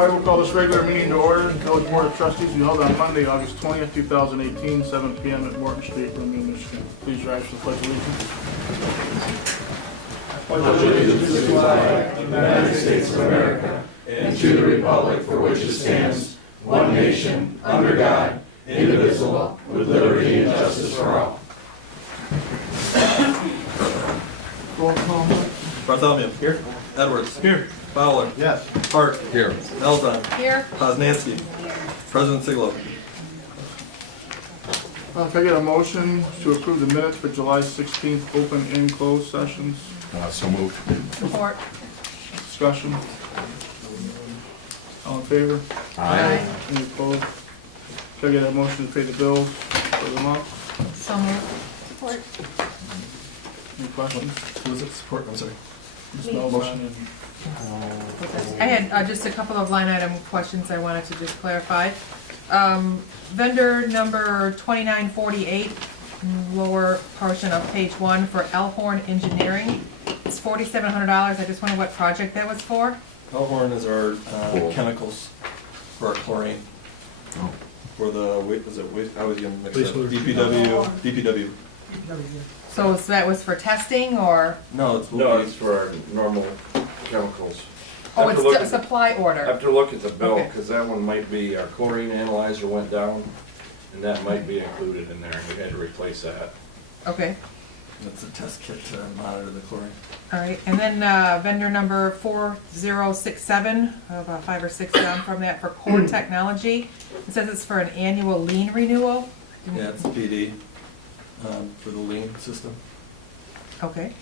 All right, we'll call this regular meeting to order. Village Board of Trustees will be held on Monday, August 20th, 2018, 7 p.m. at Morton Street, Romeo, Michigan. Please rise for the Pledge of Allegiance. Pledge allegiance to the flag of the United States of America and to the republic for which it stands, one nation, under God, indivisible, with liberty and justice for all. Roll call. Bartholomew. Here. Edwards. Here. Fowler. Yes. Hart. Here. Elzon. Here. Poznansky. President Siglo. Can I get a motion to approve the minutes for July 16th, open and closed sessions? So moved. Support. Discussion? All in favor? Aye. Any opposed? Can I get a motion to pay the bills for the month? So moved. Support. Any questions? Who was it? Support. I'm sorry. Ms. Melvin and I had just a couple of line item questions I wanted to just clarify. Vendor number 2948, lower portion of page 1 for Elhorn Engineering. It's $4,700. I just wonder what project that was for? Elhorn is our chemicals for our chlorine. Oh. For the, is it, I was going to mix up. DPW. So that was for testing or? No, it's No, it's for our normal chemicals. Oh, Have to look it's a at supply I order. have to look at the bill, Okay. because that one might be, our chlorine analyzer went down, and that might be included in there, and we had to replace that. Okay. It's a test kit to monitor the chlorine. All right, and then vendor number 4067, about 5 or 6 down from that, for Core Technology. It says it's for an annual lien renewal. Yeah, it's PD for the lean system. Okay.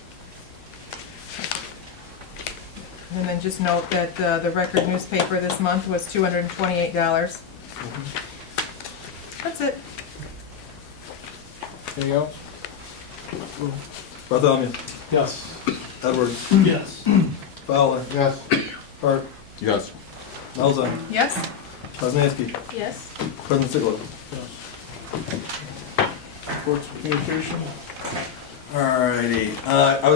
And then just note that the Record newspaper this month was $228. That's it. anything else? Bartholomew. Yes. Edwards. Yes. Fowler. Yes. Hart. Yes. Elzon. Yes? Poznansky. Yes. President Siglo. Yes. Reports of communication? Alrighty, I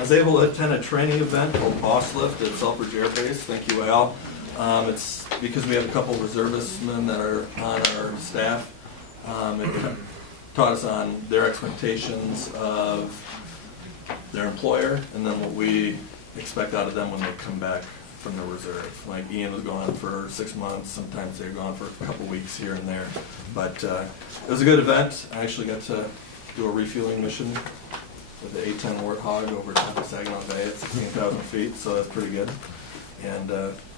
was able to attend a training event called Boss Lift at Selfridge Air Base. Thank you, Al. It's because we have a couple reservistmen that are on our staff. It taught us on their expectations of their employer and then what we expect out of them when they come back from the reserve. Like Ian was gone for 6 months, sometimes they're gone for a couple weeks here and there. But it was a good event. I actually got to do a refueling mission with the A-10 Warthog over top of Saginaw Bay at 16,000 feet, so that's pretty good. And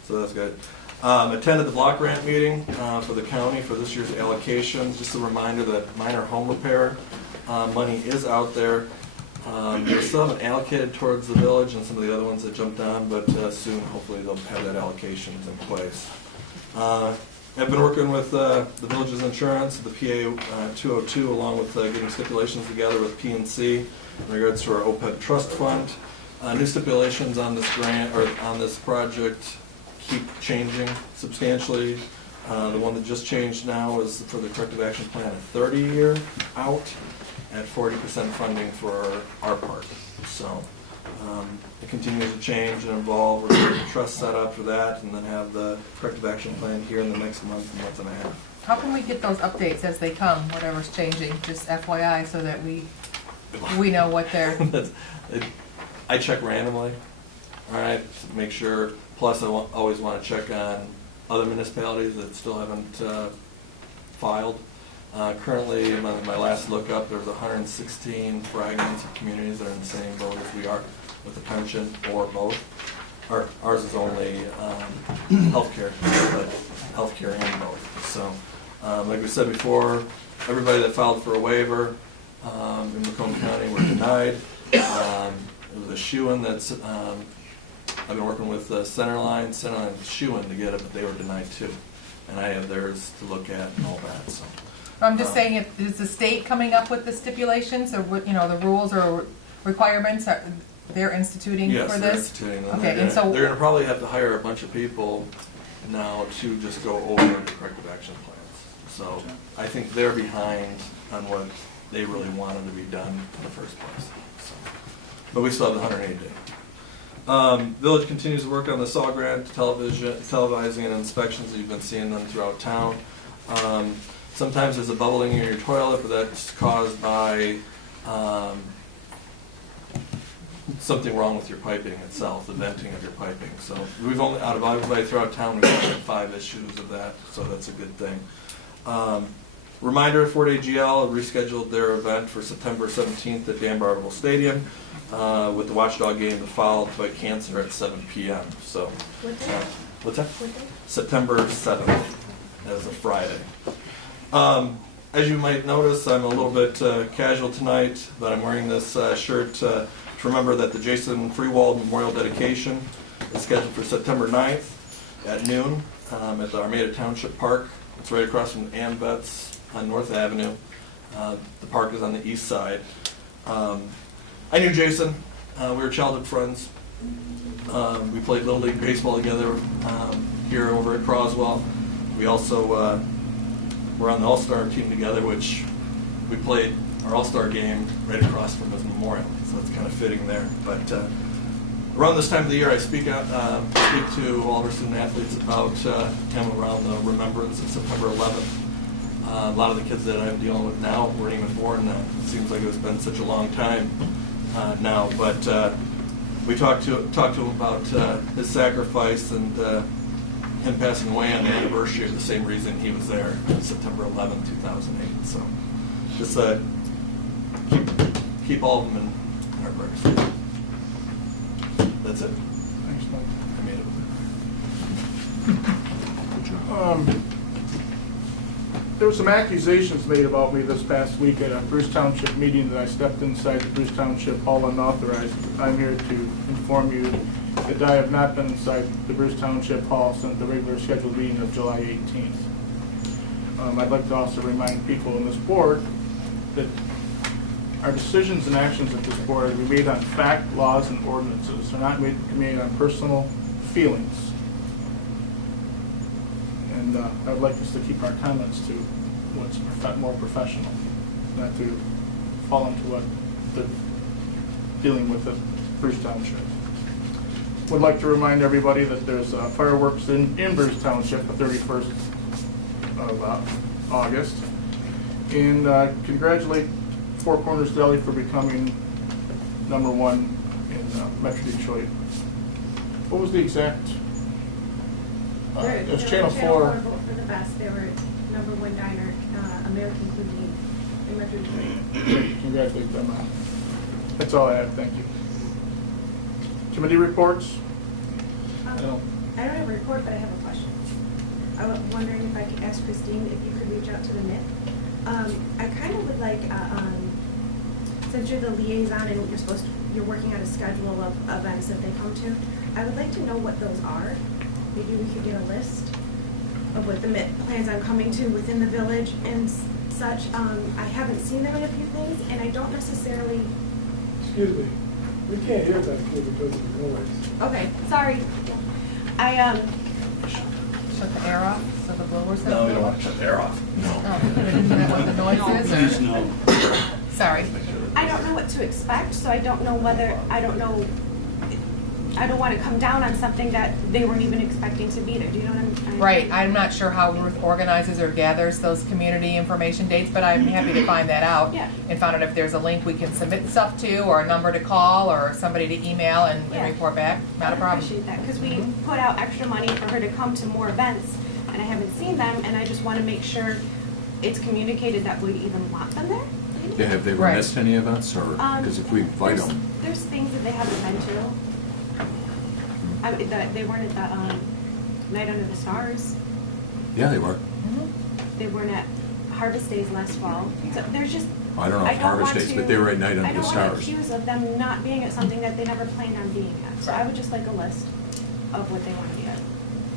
so that's good. Attended the block grant meeting for the county for this year's allocations. Just a reminder that minor home repair money is out there. They still haven't allocated towards the village and some of the other ones that jumped on, but soon hopefully they'll have that allocations in place. I've been working with the village's insurance, the PA 202, along with getting stipulations together with PNC in regards to our OPEB trust fund. New stipulations on this grant or on this project keep changing substantially. The one that just changed now is for the corrective action plan, a 30-year out at 40% funding for our part. So it continues to change and evolve. We're getting the trust set up for that and then have the corrective action plan here in the next month and a half. How can we get those updates as they come, whatever's changing, just FYI, so that we know what they're... I check randomly, all right, to make sure. Plus, I always want to check on other municipalities that still haven't filed. Currently, in my last look up, there's 116 fragments of communities that are in the same boat as we are with a pension or both. Ours is only healthcare, but healthcare and both. So, like we said before, everybody that filed for a waiver in Macomb County were denied. It was a shoo-in that's, I've been working with Centerline shoo-in to get it, but they were denied too. And I have theirs to look at and all that, so. I'm just saying, is the state coming up with the stipulations or what, the rules or requirements that they're instituting Yes, for they're this? instituting them. Okay, and so They're gonna probably have to hire a bunch of people now to just go over the corrective action plans. So I think they're behind on what they really wanted to be done in the first place. So. But we still have the 180 day. Village continues to work on the SAW grant, televising and inspections that you've been seeing them throughout town. Sometimes there's a bubbling in your toilet, but that's caused by something wrong with your piping itself, the venting of your piping. So we've only, out of everybody throughout town, we've only had 5 issues of that, so that's a good thing. Reminder, Fort AGL rescheduled their event for September 17th at Dan Barnable Stadium with the Watchdog game followed by cancer at 7 p.m. So, what's that? September 7th, as a Friday. As you might notice, I'm a little bit casual tonight, but I'm wearing this shirt to remember that the Jason Freewald Memorial Dedication is scheduled for September 9th at noon at the Armada Township Park. It's right across from Ambets on North Avenue. The park is on the east side. I knew Jason. We were childhood friends. We played Little League Baseball together here over at Croswell. We also were on the All-Star team together, which we played our All-Star game right across from his memorial. So it's kind of fitting there. But around this time of the year, I speak to all of our student athletes about him around the remembrance of September 11th. A lot of the kids that I'm dealing with now weren't even born then. It seems like it's been such a long time now. But we talked to him about his sacrifice and him passing away on the anniversary of the same reason he was there, September 11th, 2008. So just keep all of them in our prayers. That's it. Thanks, Mike. I made it. There were some accusations made about me this past week at a Bruce Township meeting that I stepped inside the Bruce Township Hall unauthorized. I'm here to inform you that I have not been inside the Bruce Township Hall since the regular scheduled meeting of July 18th. I'd like to also remind people in this board that our decisions and actions at this board are made on fact, laws, and ordinances. They're not made on personal feelings. And I'd like us to keep our comments to what's more professional, not to fall into what they're dealing with at Bruce Township. Would like to remind everybody that there's fireworks in Bruce Township the 31st of August. And congratulate Four Corners Deli for becoming #1 in Metro Detroit. What was the exact? It was Channel 4. Vote for the best. They were #1 diner, American cuisine in Metro Detroit. Congratulate them. That's all I have. Thank you. Committee reports? I don't have a report, but I have a question. I was wondering if I could ask Christine if you could reach out to the Mitt. I kind of would like, since you're the liaison and you're working on a schedule of events that they come to, I would like to know what those are. Maybe we could get a list of what the Mitt plans on coming to within the village and such. I haven't seen them in a few things, and I don't necessarily. Excuse me, we can't hear that because of the noise. Okay, sorry. Shut the air off so the blowers No, we don't want to shut the air off. Oh, isn't that what the noise is? Please no. Sorry. I don't know what to expect, so I don't know whether, I don't want to come down on something that they weren't even expecting to be there. Do you know what I'm? Right, I'm not sure how Ruth organizes or gathers those community information dates, but I'm happy to find that out. Yeah. And find out if there's a link we can submit stuff to, or a number to call, or somebody to email and Yeah. report back. Not a problem. I appreciate that, because we put out extra money for her to come to more events, and I haven't seen them, and I just want to make sure it's communicated that we even want them there. maybe? Yeah, have they Right. missed any events, or, because if we invite them, There's things that they haven't been to. They weren't at the Night Under the Stars. yeah, they were. They weren't at Harvest Days last fall. So there's just. I don't know if Harvest Days, but they were at Night Under the I don't want Stars. to accuse of them not being at something that they never planned on being at. So I would just like a list of what they want to be at.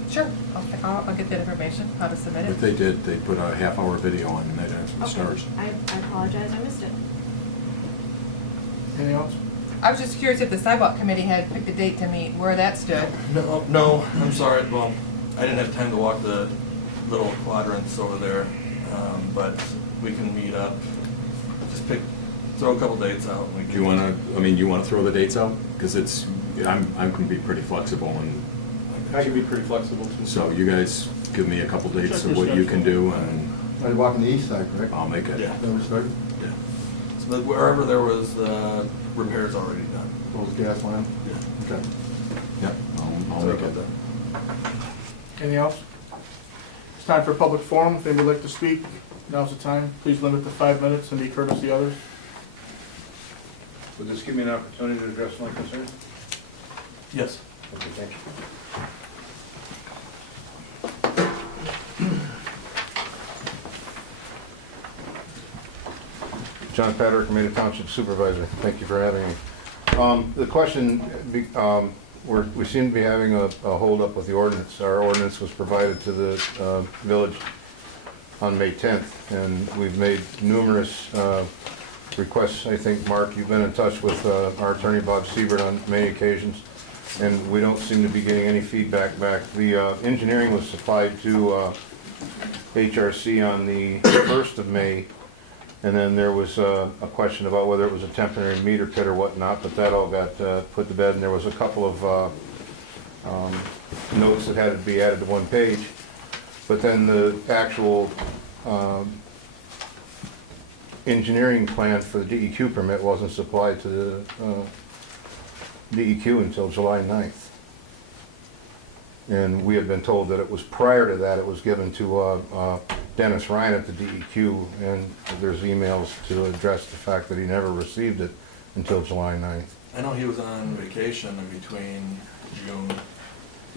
Sure, I'll get that information, how to submit But it. they did, they put a half-hour video on Night Under the Okay. Stars. I apologize, I missed it. Anything else? I was just curious if the sidewalk committee had picked a date to meet, where that stood. No, I'm sorry. Well, I didn't have time to walk the little quadrants over there, but we can meet up. Just throw a couple dates out. And we Do can. you want to, you want to throw the dates out? Because it's, I'm gonna be pretty flexible, and I can be pretty flexible too. so you guys give me a couple dates Check of your what you can schedule. do, and Right, walking the east side, correct? I'll make it. Yeah. That was started? Yeah. So, but wherever there was repairs already done. Those gas line? Yeah. Okay. Yep, I'll Sorry make about it. that. Anything else? It's time for public forum. If anybody would like to speak, now's the time. Please limit to 5 minutes and be courteous to others. Would this give me an opportunity to address my concerns? Yes. Okay, thank you. John Patrick, Romeo Township Supervisor. Thank you for having me. The question, we seem to be having a holdup with the ordinance. Our ordinance was provided to the village on May 10th, and we've made numerous requests. I think, Mark, you've been in touch with our attorney, Bob Siebert, on many occasions, and we don't seem to be getting any feedback back. The engineering was supplied to HRC on the 1st of May, and then there was a question about whether it was a temporary meter pit or whatnot, but that all got put to bed, and there was a couple of notes that had to be added to one page. But then the actual engineering plan for the DEQ permit wasn't supplied to the DEQ until July 9th. And we had been told that it was prior to that, it was given to Dennis Ryan at the DEQ, and there's emails to address the fact that he never received it until July 9th. I know he was on vacation in between June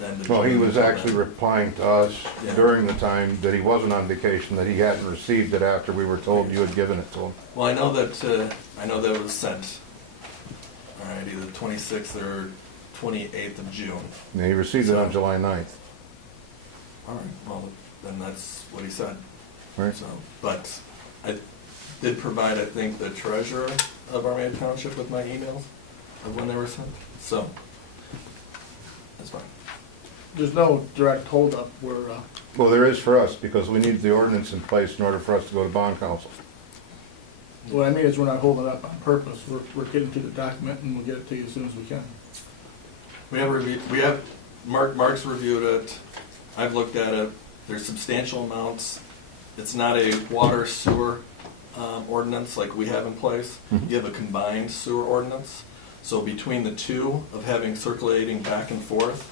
and Well, he June was until actually then. replying to us Yeah. during the time that he wasn't on vacation, that he hadn't received it after we were told you had given it to him. Well, I know that it was sent. All right, either 26th or 28th of June. And he received it on July 9th. All right, well, then that's what he said. Right. So, but I did provide, I think, the treasurer of Armada Township with my emails of when they were sent. So that's fine. There's no direct holdup. We're, Well, there is for us, because we need the ordinance in place in order for us to go to bond council. what I mean is we're not holding up on purpose. We're getting to the document and we'll get it to you as soon as we can. We have Mark's reviewed it. I've looked at it. There's substantial amounts. It's not a water sewer ordinance like we have in place. Mhm. You have a combined sewer ordinance. So between the two of having circulating back and forth,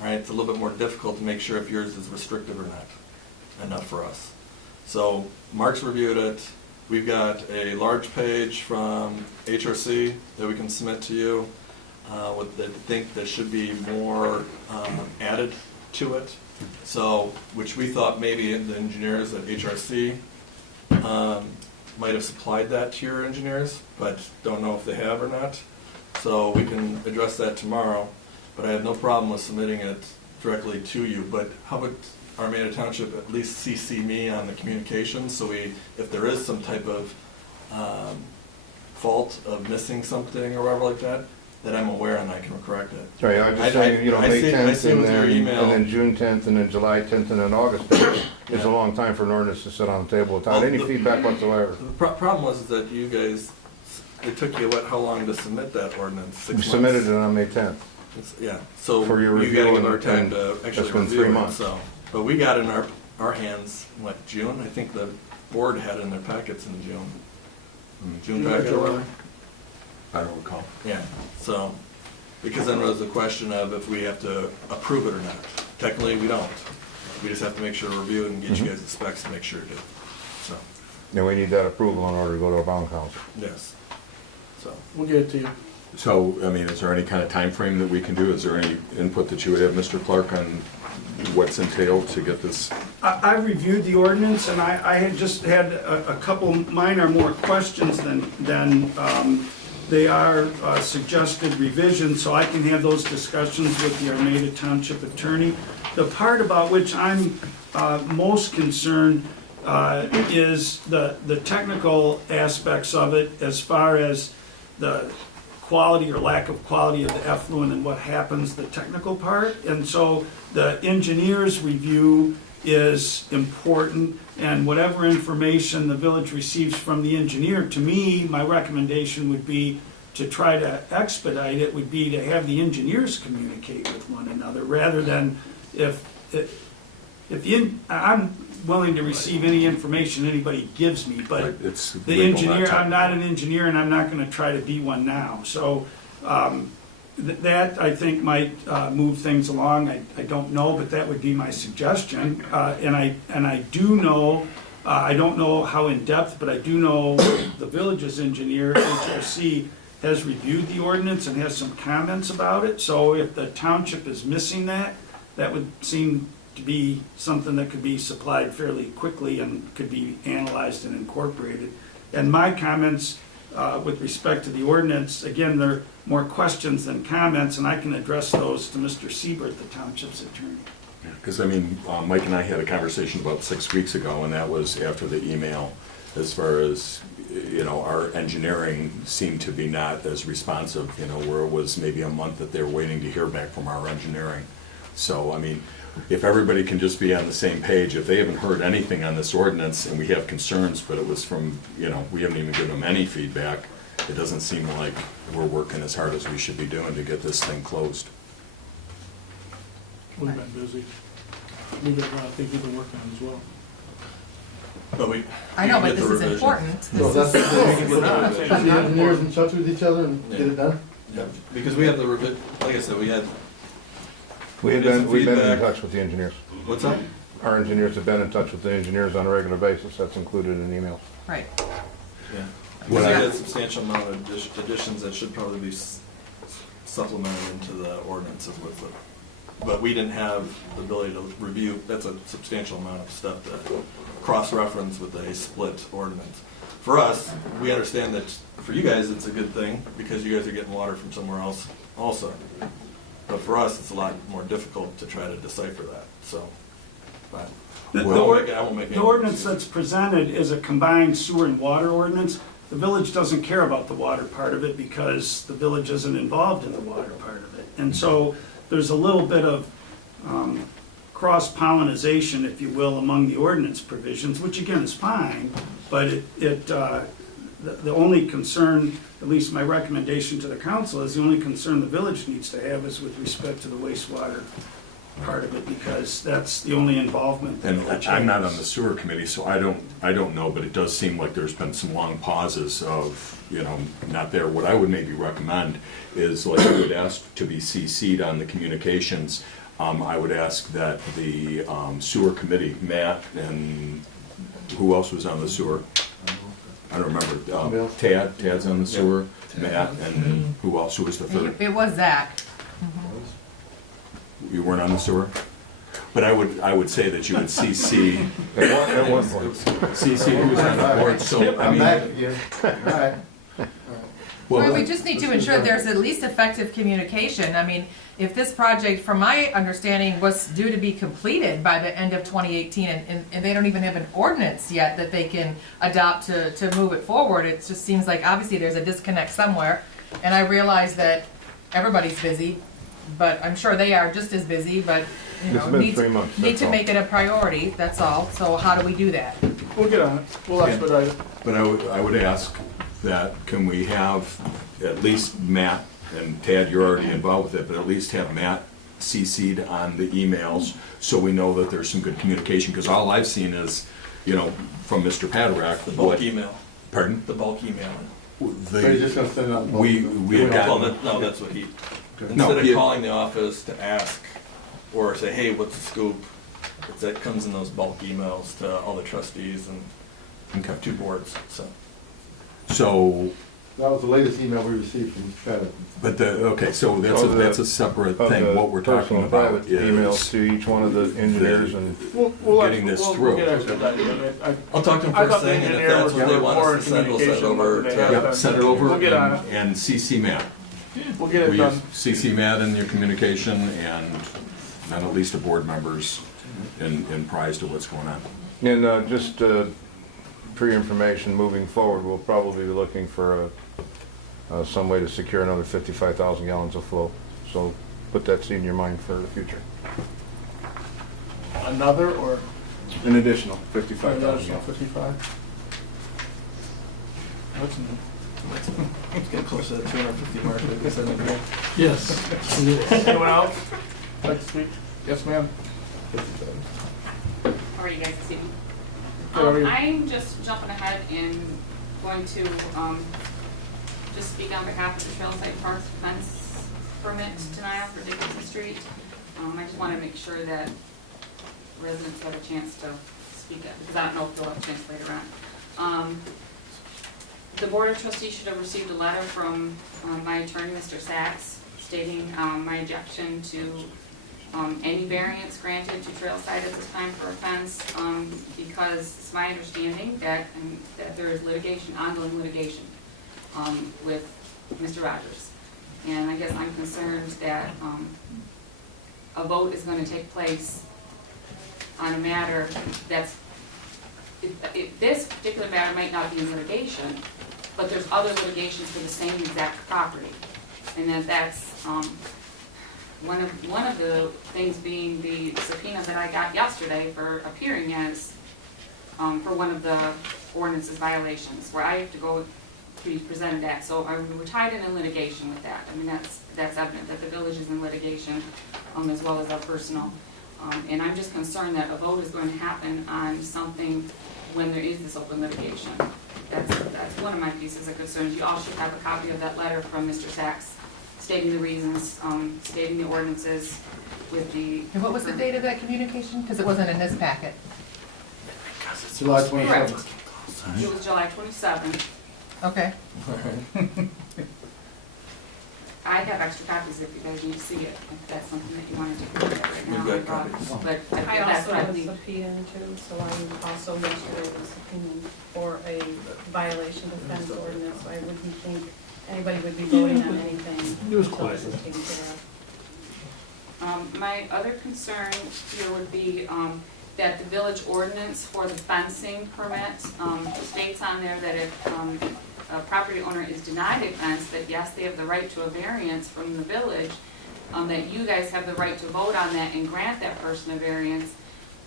all right, it's a little bit more difficult to make sure if yours is restrictive or not enough for us. So Mark's reviewed it. We've got a large page from HRC that we can submit to you. With that, I think there should be more added to it. So, which we thought maybe the engineers at HRC might have supplied that to your engineers, but don't know if they have or not. So we can address that tomorrow, but I have no problem with submitting it directly to you. But how about Armada Township at least CC me on the communications, so if there is some type of fault of missing something or whatever like that I'm aware and I can correct it. Right, I'm just saying, you know, I May see 10th and with your email. then June 10th and then July 10th and then August 10th is a long time for an ordinance to sit on the table without Well, any the- feedback whatsoever. The problem was that you guys, it took you how long to submit that ordinance? 6 We months? submitted it on May 10th. Yeah, so For your you review gotta give our and- time and to actually that's been review 3 it, months. so. But we got in our hands, June? I think the board had in their packets in June. June packet or whatever? I don't recall. Yeah, so, because then there was the question of if we have to approve it or not. Technically, we don't. We just have to make sure to review it and get you guys the specs to make sure to do. So, And we need that approval in order to go to a bond council. yes. So, We'll get it to you. So, I mean, is there any kind of time frame that we can do? Is there any input that you would have, Mr. Clark, on what's entailed to get this? I reviewed the ordinance, and I had just had a couple minor more questions than they are suggested revisions, so I can have those discussions with the Armada Township attorney. The part about which I'm most concerned is the technical aspects of it, as far as the quality or lack of quality of the effluent and what happens, the technical part. And so the engineer's review is important, and whatever information the village receives from the engineer, to me, my recommendation would be to try to expedite it would be to have the engineers communicate with one another, rather than I'm willing to receive any information anybody gives me, but It's the legal, not engineer, I'm not an technical. engineer, and I'm not gonna try to be one now. So, that, I think, might move things along. I don't know, but that would be my suggestion. And I do know, I don't know how in-depth, but I do know the village's engineer, HRC, has reviewed the ordinance and has some comments about it. So if the township is missing that, that would seem to be something that could be supplied fairly quickly and could be analyzed and incorporated. And my comments with respect to the ordinance, again, they're more questions than comments, and I can address those to Mr. Siebert, the township's attorney. Because, I mean, Mike and I had a conversation about 6 weeks ago, and that was after the email, as far as, you know, our engineering seemed to be not as responsive, you know, where it was maybe a month that they were waiting to hear back from our engineering. So, I mean, if everybody can just be on the same page, if they haven't heard anything on this ordinance and we have concerns, but it was from, you know, we haven't even given them any feedback, it doesn't seem like we're working as hard as we should be doing to get this thing closed. We've been busy. We've got a lot of things we've been working on as well. But we. I know, we but get this the is revision. important. So This that's, is- We're not saying put it's the not engineers in important. touch with each other and get it done? Yeah, because we have the like I said, we've We've some been in feedback. touch with the engineers. What's up? Our engineers have been in touch with the engineers on a regular basis. That's included in emails. Right. Yeah. What We I- had a substantial amount of additions that should probably be supplemented into the ordinances with it. But we didn't have the ability to review, that's a substantial amount of stuff to cross-reference with a split ordinance. For us, we understand that for you guys, it's a good thing because you guys are getting water from somewhere else also. But for us, it's a lot more difficult to try to decipher that, so. But I won't make any The ordinance excuses. that's presented is a combined sewer and water ordinance. The village doesn't care about the water part of it because the village isn't involved in the water part of it. And so there's a little bit of cross-pollinization, if you will, among the ordinance provisions, which again is fine, but the only concern, at least my recommendation to the council, is the only concern the village needs to have is with respect to the wastewater part of it, because that's the only involvement the And village I'm not has. on the sewer committee, so I don't know, but it does seem like there's been some long pauses of, you know, not there. What I would maybe recommend is, like, I would ask to be CC'd on the communications. I would ask that the sewer committee, Matt, and who else was on the sewer? I don't remember. Tad's on the sewer, Matt, and who else? Who was the third? It was Zach. You weren't on the sewer? But I would say that you would CC, At one point. CC who was on the board, so, I I'm back mean. again. All right. Well, we just need to ensure there's at least effective communication. I mean, if this project, from my understanding, was due to be completed by the end of 2018, and they don't even have an ordinance yet that they can adopt to move it forward, it just seems like obviously there's a disconnect somewhere. And I realize that everybody's busy, but I'm sure they are just as busy, but, you It's know, been need 3 months, need that's to all. make it a priority, that's all. So how do we do that? We'll get on it. We'll expedite it. But I would ask that, can we have at least Matt, and Tad, you're already involved with it, but at least have Matt CC'd on the emails so we know that there's some good communication, because all I've seen is, you know, from Mr. Paderak. The bulk email, Pardon? the bulk email. So you're just gonna send it out? We had Well, gotten, no, that's what he, No, instead of he- calling the office to ask, or say, hey, what's the scoop? That comes in those bulk emails to all the trustees and okay, 2 boards, so. so, That was the latest email we received from Mr. Pettit. but okay, so that's a separate Of thing. the What we're talking personal about private emails is, to each one of the engineers and Getting this through. We'll get expedited. I'll talk to them I first thought the thing, and if engineer that's was what they more want us to send, we'll send it communication over than they to. have. yep, send it over We'll get on it. and CC Matt. We'll get it We done. CC Matt in your communication, and then at least the board members in prize to what's going on. And just for your information, moving forward, we'll probably be looking for some way to secure another 55,000 gallons of flow. So put that seed in your mind for the future. Another or An additional an 55,000 additional gallons. 55? That's new. It's getting close to that 250 mark, I guess I think. Yes, it is. Anyone else like to speak? Yes, ma'am. How are you guys this evening? Good, how are you? I'm just jumping ahead and going to just speak on behalf of the Trailside Parks fence permit denial for Dickinson Street. I just want to make sure that residents have a chance to speak up, because I don't know if they'll have a chance later on. The Board of Trustees should have received a letter from my attorney, Mr. Sachs, stating my objection to any variance granted to Trailside at this time for a fence, because it's my understanding that there is ongoing litigation with Mr. Rogers. And I guess I'm concerned that a vote is going to take place on a matter that's, this particular matter might not be in litigation, but there's other litigations for the same exact property. And that's one of the things being the subpoena that I got yesterday for appearing as, for one of the ordinances violations, where I have to go to be presented at. So we're tied in litigation with that. I mean, that's evident that the village is in litigation, as well as our personal. And I'm just concerned that a vote is going to happen on something when there is this open litigation. That's one of my pieces of concerns. You all should have a copy of that letter from Mr. Sachs, stating the reasons, stating the ordinances with the... And what was the date of that communication? Because it wasn't in this packet. July Correct. 27th. It was July 27th. Okay. I have extra copies if you guys need to see it, if that's something that you want to take a look at right now. We've got copies. But I that's also what I was think. subpoenaed too, so I also yesterday was subpoenaed for a violation of fence ordinance, so I wouldn't think anybody would be voting on anything It was until this close. is taken care of. My other concern here would be that the village ordinance for the fencing permit states on there that if a property owner is denied a fence, that yes, they have the right to a variance from the village, that you guys have the right to vote on that and grant that person a variance,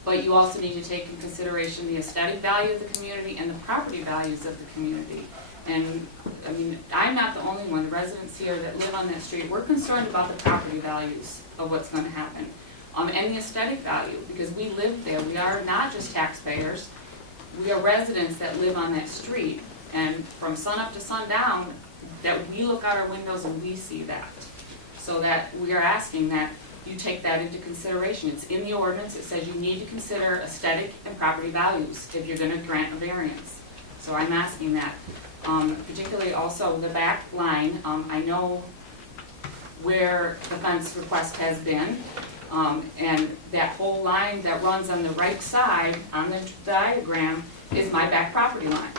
but you also need to take in consideration the aesthetic value of the community and the property values of the community. And, I mean, I'm not the only one, the residents here that live on that street, we're concerned about the property values of what's going to happen. And the aesthetic value, because we live there, we are not just taxpayers, we are residents that live on that street. And from sun up to sundown, that we look out our windows and we see that. So that we are asking that you take that into consideration. It's in the ordinance, it says you need to consider aesthetic and property values if you're gonna grant a variance. So I'm asking that. Particularly also the back line, I know where the fence request has been, and that whole line that runs on the right side on the diagram is my back property line.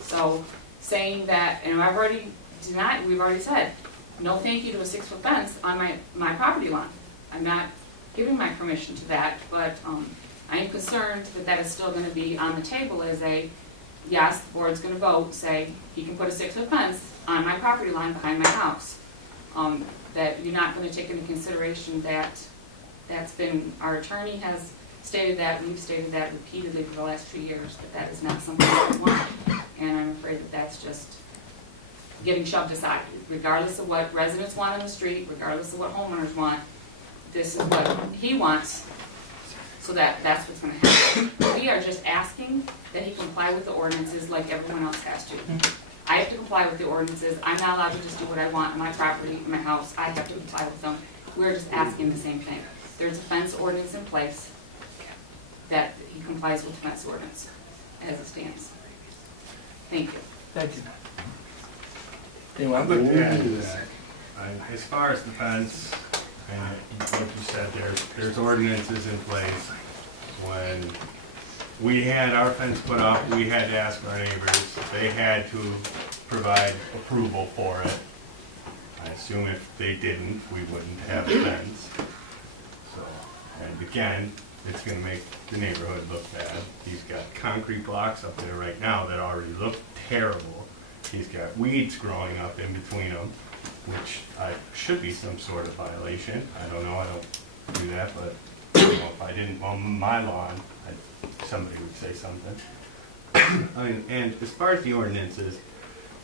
So saying that, and I've already denied, we've already said, no thank you to a 6-foot fence on my property line. I'm not giving my permission to that, but I am concerned that that is still gonna be on the table as a, yes, the board's gonna vote, say, he can put a 6-foot fence on my property line behind my house. That you're not gonna take into consideration that that's been, our attorney has stated that, we've stated that repeatedly for the last 2 years, that is not something that we want. And I'm afraid that that's just getting shoved aside, regardless of what residents want on the street, regardless of what homeowners want. This is what he wants, so that's what's gonna happen. We are just asking that he comply with the ordinances like everyone else has to. I have to comply with the ordinances. I'm not allowed to just do what I want on my property, in my house. I have to comply with them. We're just asking the same thing. There's a fence ordinance in place that he complies with the fence ordinance as it stands. Thank you. Thank you. Anyone? I'd like to add to that. As far as the fence, like you said, there's ordinances in place. When we had our fence put up, we had to ask our neighbors. They had to provide approval for it. I assume if they didn't, we wouldn't have a fence. So, and again, it's gonna make the neighborhood look bad. He's got concrete blocks up there right now that already look terrible. He's got weeds growing up in between them, which should be some sort of violation. I don't know, I don't do that, but you know, if I didn't mow my lawn, somebody would say something. I mean, and as far as the ordinances,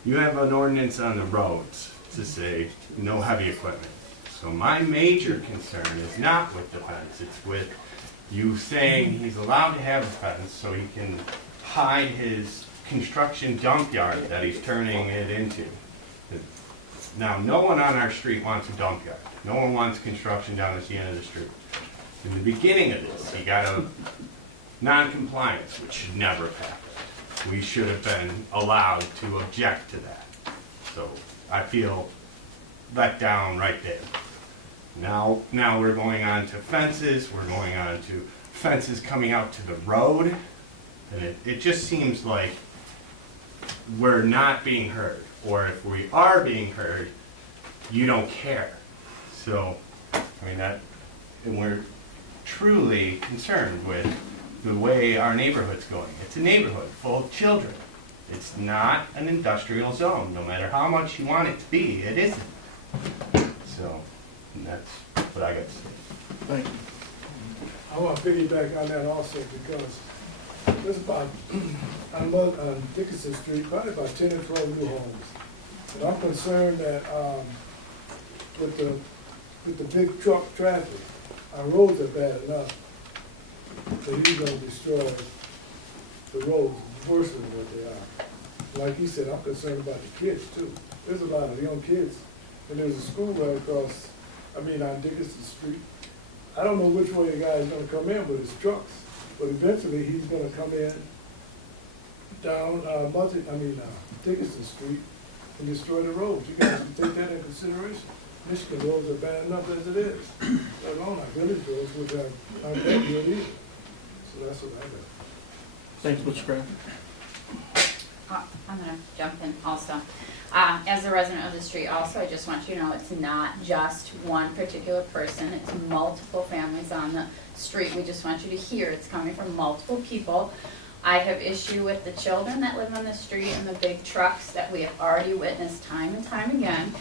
you have an ordinance on the roads to say no heavy equipment. So my major concern is not with the fence, it's with you saying he's allowed to have a fence so he can hide his construction dump yard that he's turning it into. Now, no one on our street wants a dump yard. No one wants construction down at the end of the street. In the beginning of this, he got a non-compliance, which should never have happened. We should have been allowed to object to that. So I feel let down right there. Now we're going on to fences, we're going on to fences coming out to the road, and it just seems like we're not being heard, or if we are being heard, you don't care. So, I mean, and we're truly concerned with the way our neighborhood's going. It's a neighborhood full of children. It's not an industrial zone, no matter how much you want it to be, it isn't. So, and that's what I got to say. Thank you. I want to piggyback on that also because there's about, on Dickinson Street, probably about 10 or 12 new homes. And I'm concerned that with the big truck traffic, our roads are bad enough. So he's going to destroy the roads worse than what they are. Like he said, I'm concerned about the kids too. There's a lot of young kids. And there's a school right across, on Dickinson Street. I don't know which way the guy is going to come in with his trucks, but eventually he's going to come in down Dickinson Streat and destroy the roads. You guys can take that in consideration. Michigan roads are bad enough as it is, let alone our village roads, which aren't that good either. So that's what I got. Thanks, Mr. Kraft. I'm gonna jump in also. As a resident of the street also, I just want you to know it's not just one particular person, it's multiple families on the street. We just want you to hear it's coming from multiple people. I have issue with the children that live on the street and the big trucks that we have already witnessed time and time again.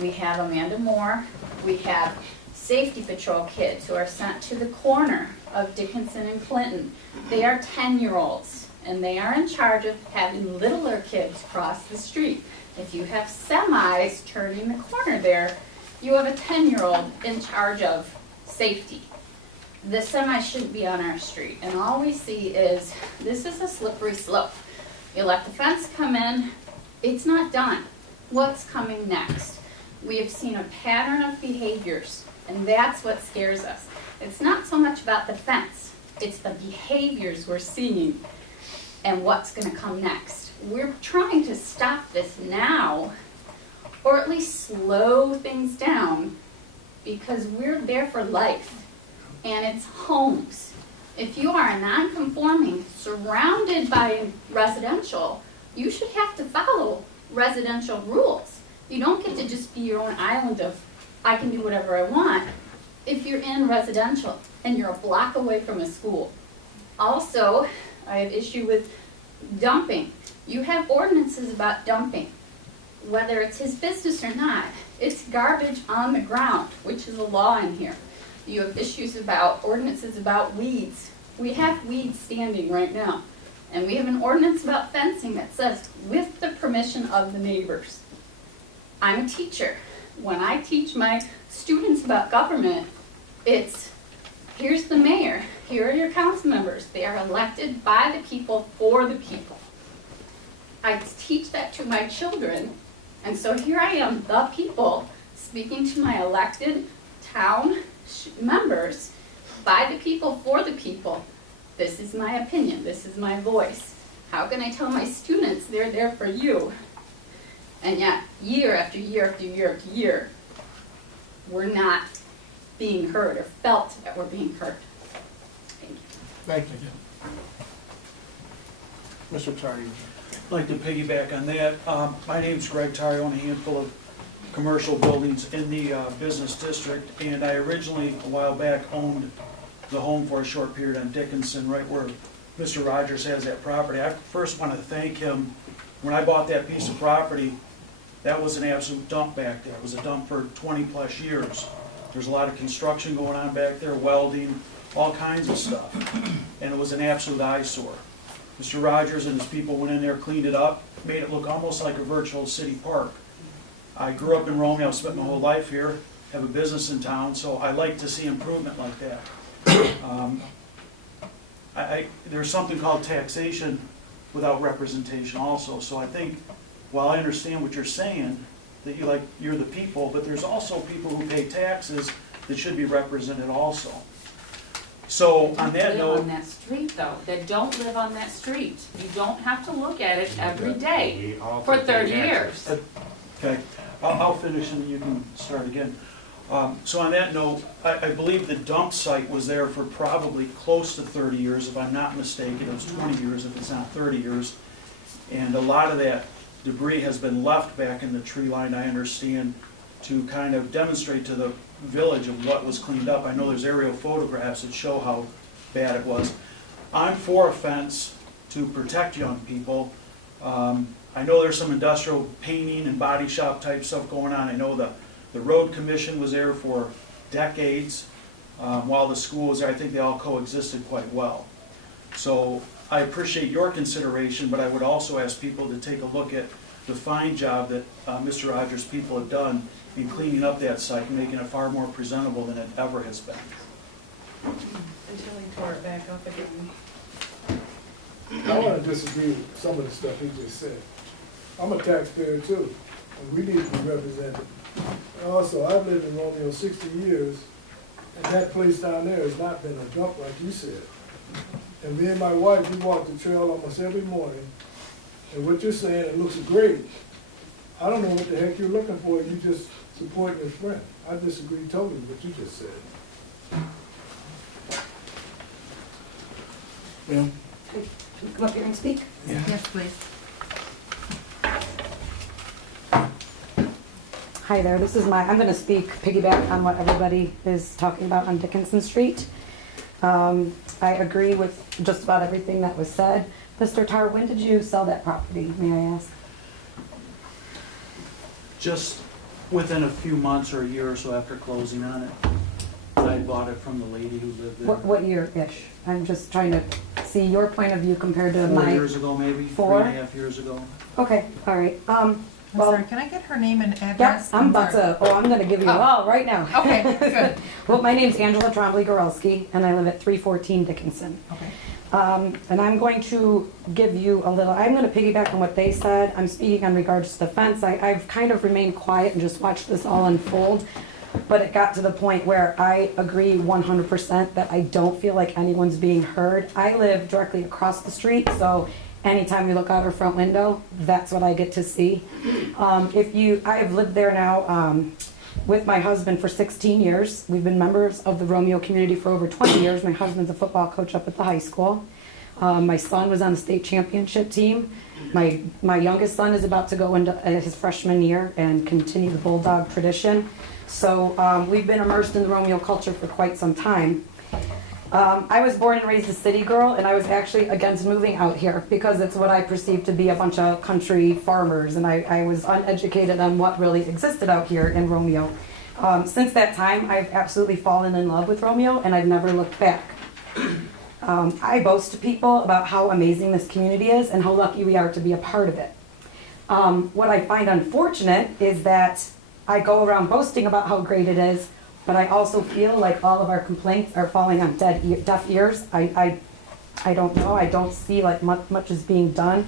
We have Amanda Moore, we have safety patrol kids who are sent to the corner of Dickinson and Clinton. They are 10-year-olds and they are in charge of having littler kids cross the street. If you have semis turning the corner there, you have a 10-year-old in charge of safety. The semi shouldn't be on our street, and all we see is this is a slippery slope. You let the fence come in, it's not done. What's coming next? We have seen a pattern of behaviors, and that's what scares us. It's not so much about the fence, it's the behaviors we're seeing and what's going to come next. We're trying to stop this now, or at least slow things down, because we're there for life, and it's homes. If you are a non-conforming, surrounded by residential, you should have to follow residential rules. You don't get to just be your own island of, I can do whatever I want, if you're in residential and you're a block away from a school. Also, I have issue with dumping. You have ordinances about dumping, whether it's his business or not. It's garbage on the ground, which is a law in here. You have issues about ordinances about weeds. We have weeds standing right now. And we have an ordinance about fencing that says, with the permission of the neighbors. I'm a teacher. When I teach my students about government, it's, here's the mayor, here are your council members. They are elected by the people for the people. I teach that to my children, and so here I am, the people, speaking to my elected town members, by the people, for the people. This is my opinion, this is my voice. How can I tell my students they're there for you? And yet, year after year after year after year, we're not being heard or felt that we're being heard. Thank you. Thank you. Mr. Tardy. I'd like to piggyback on that. My name's Greg Tari, I own a handful of commercial buildings in the business district, and I originally, a while back, owned the home for a short period on Dickinson, right where Mr. Rogers has that property. I first want to thank him. When I bought that piece of property, that was an absolute dump back there. It was a dump for 20 plus years. There's a lot of construction going on back there, welding, all kinds of stuff. And it was an absolute eyesore. Mr. Rogers and his people went in there, cleaned it up, made it look almost like a virtual city park. I grew up in Romeo, spent my whole life here, have a business in town, so I like to see improvement like that. There's something called taxation without representation also, so I think, while I understand what you're saying, that you're the people, but there's also people who pay taxes that should be represented also. So on that Live note, on that street though, that don't live on that street. You don't have to look at it every day We all for pay 30 taxes. years. okay, I'll finish and you can start again. So on that note, I believe the dump site was there for probably close to 30 years, if I'm not mistaken. It was 20 years if it's not 30 years. And a lot of that debris has been left back in the tree line, I understand, to kind of demonstrate to the village of what was cleaned up. I know there's aerial photographs that show how bad it was. I'm for a fence to protect young people. I know there's some industrial painting and body shop type stuff going on. I know the road commission was there for decades while the school was there. I think they all coexisted quite well. So I appreciate your consideration, but I would also ask people to take a look at the fine job that Mr. Rogers' people have done in cleaning up that site and making it far more presentable than it ever has been. Until he tore it back up again. I want to disagree with some of the stuff he just said. I'm a taxpayer too, and we need to be represented. And also, I've lived in Romeo 60 years, and that place down there has not been a dump like you said. And me and my wife, we walk the trail almost every morning, and what you're saying, it looks great. I don't know what the heck you're looking for, you just supporting your friend. I disagree totally with what you just said. Well, Come up here and speak. Yes, please. Hi there, I'm gonna piggyback on what everybody is talking about on Dickinson Street. I agree with just about everything that was said. Mr. Tar, when did you sell that property, may I ask? just within a few months or a year or so after closing on it. I bought it from the lady who lived there. What year-ish? I'm just trying to see your point of view compared to 4 my... years ago, maybe. 4? 3.5 years ago. Okay, all right. I'm Well, sorry, can I get her name and address? Yep, I'm about to, I'm gonna give you all right now. Okay, good. Well, my name's Angela Trombley-Gorelski, and I live at 314 Dickinson. Okay. And I'm going to give you a little, I'm gonna piggyback on what they said. I'm speaking on regards to the fence. I've kind of remained quiet and just watched this all unfold, but it got to the point where I agree 100% that I don't feel like anyone's being heard. I live directly across the street, so anytime we look out our front window, that's what I get to see. I have lived there now with my husband for 16 years. We've been members of the Romeo community for over 20 years. My husband's a football coach up at the high school. My son was on the state championship team. My youngest son is about to go into his freshman year and continue the Bulldog tradition. So we've been immersed in the Romeo culture for quite some time. I was born and raised a city girl, and I was actually against moving out here because it's what I perceived to be a bunch of country farmers, and I was uneducated on what really existed out here in Romeo. Since that time, I've absolutely fallen in love with Romeo, and I've never looked back. I boast to people about how amazing this community is and how lucky we are to be a part of it. What I find unfortunate is that I go around boasting about how great it is, but I also feel like all of our complaints are falling on deaf ears. I don't know. I don't see like much is being done.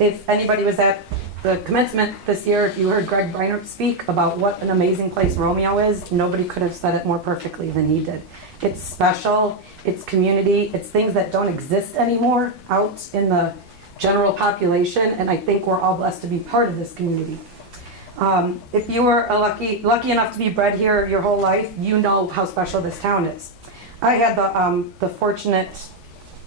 If anybody was at the commencement this year, if you heard Greg Breinert speak about what an amazing place Romeo is, nobody could have said it more perfectly than he did. It's special. It's community. It's things that don't exist anymore out in the general population, and I think we're all blessed to be part of this community. If you were lucky enough to be bred here your whole life, you know how special this town is. I had the fortunate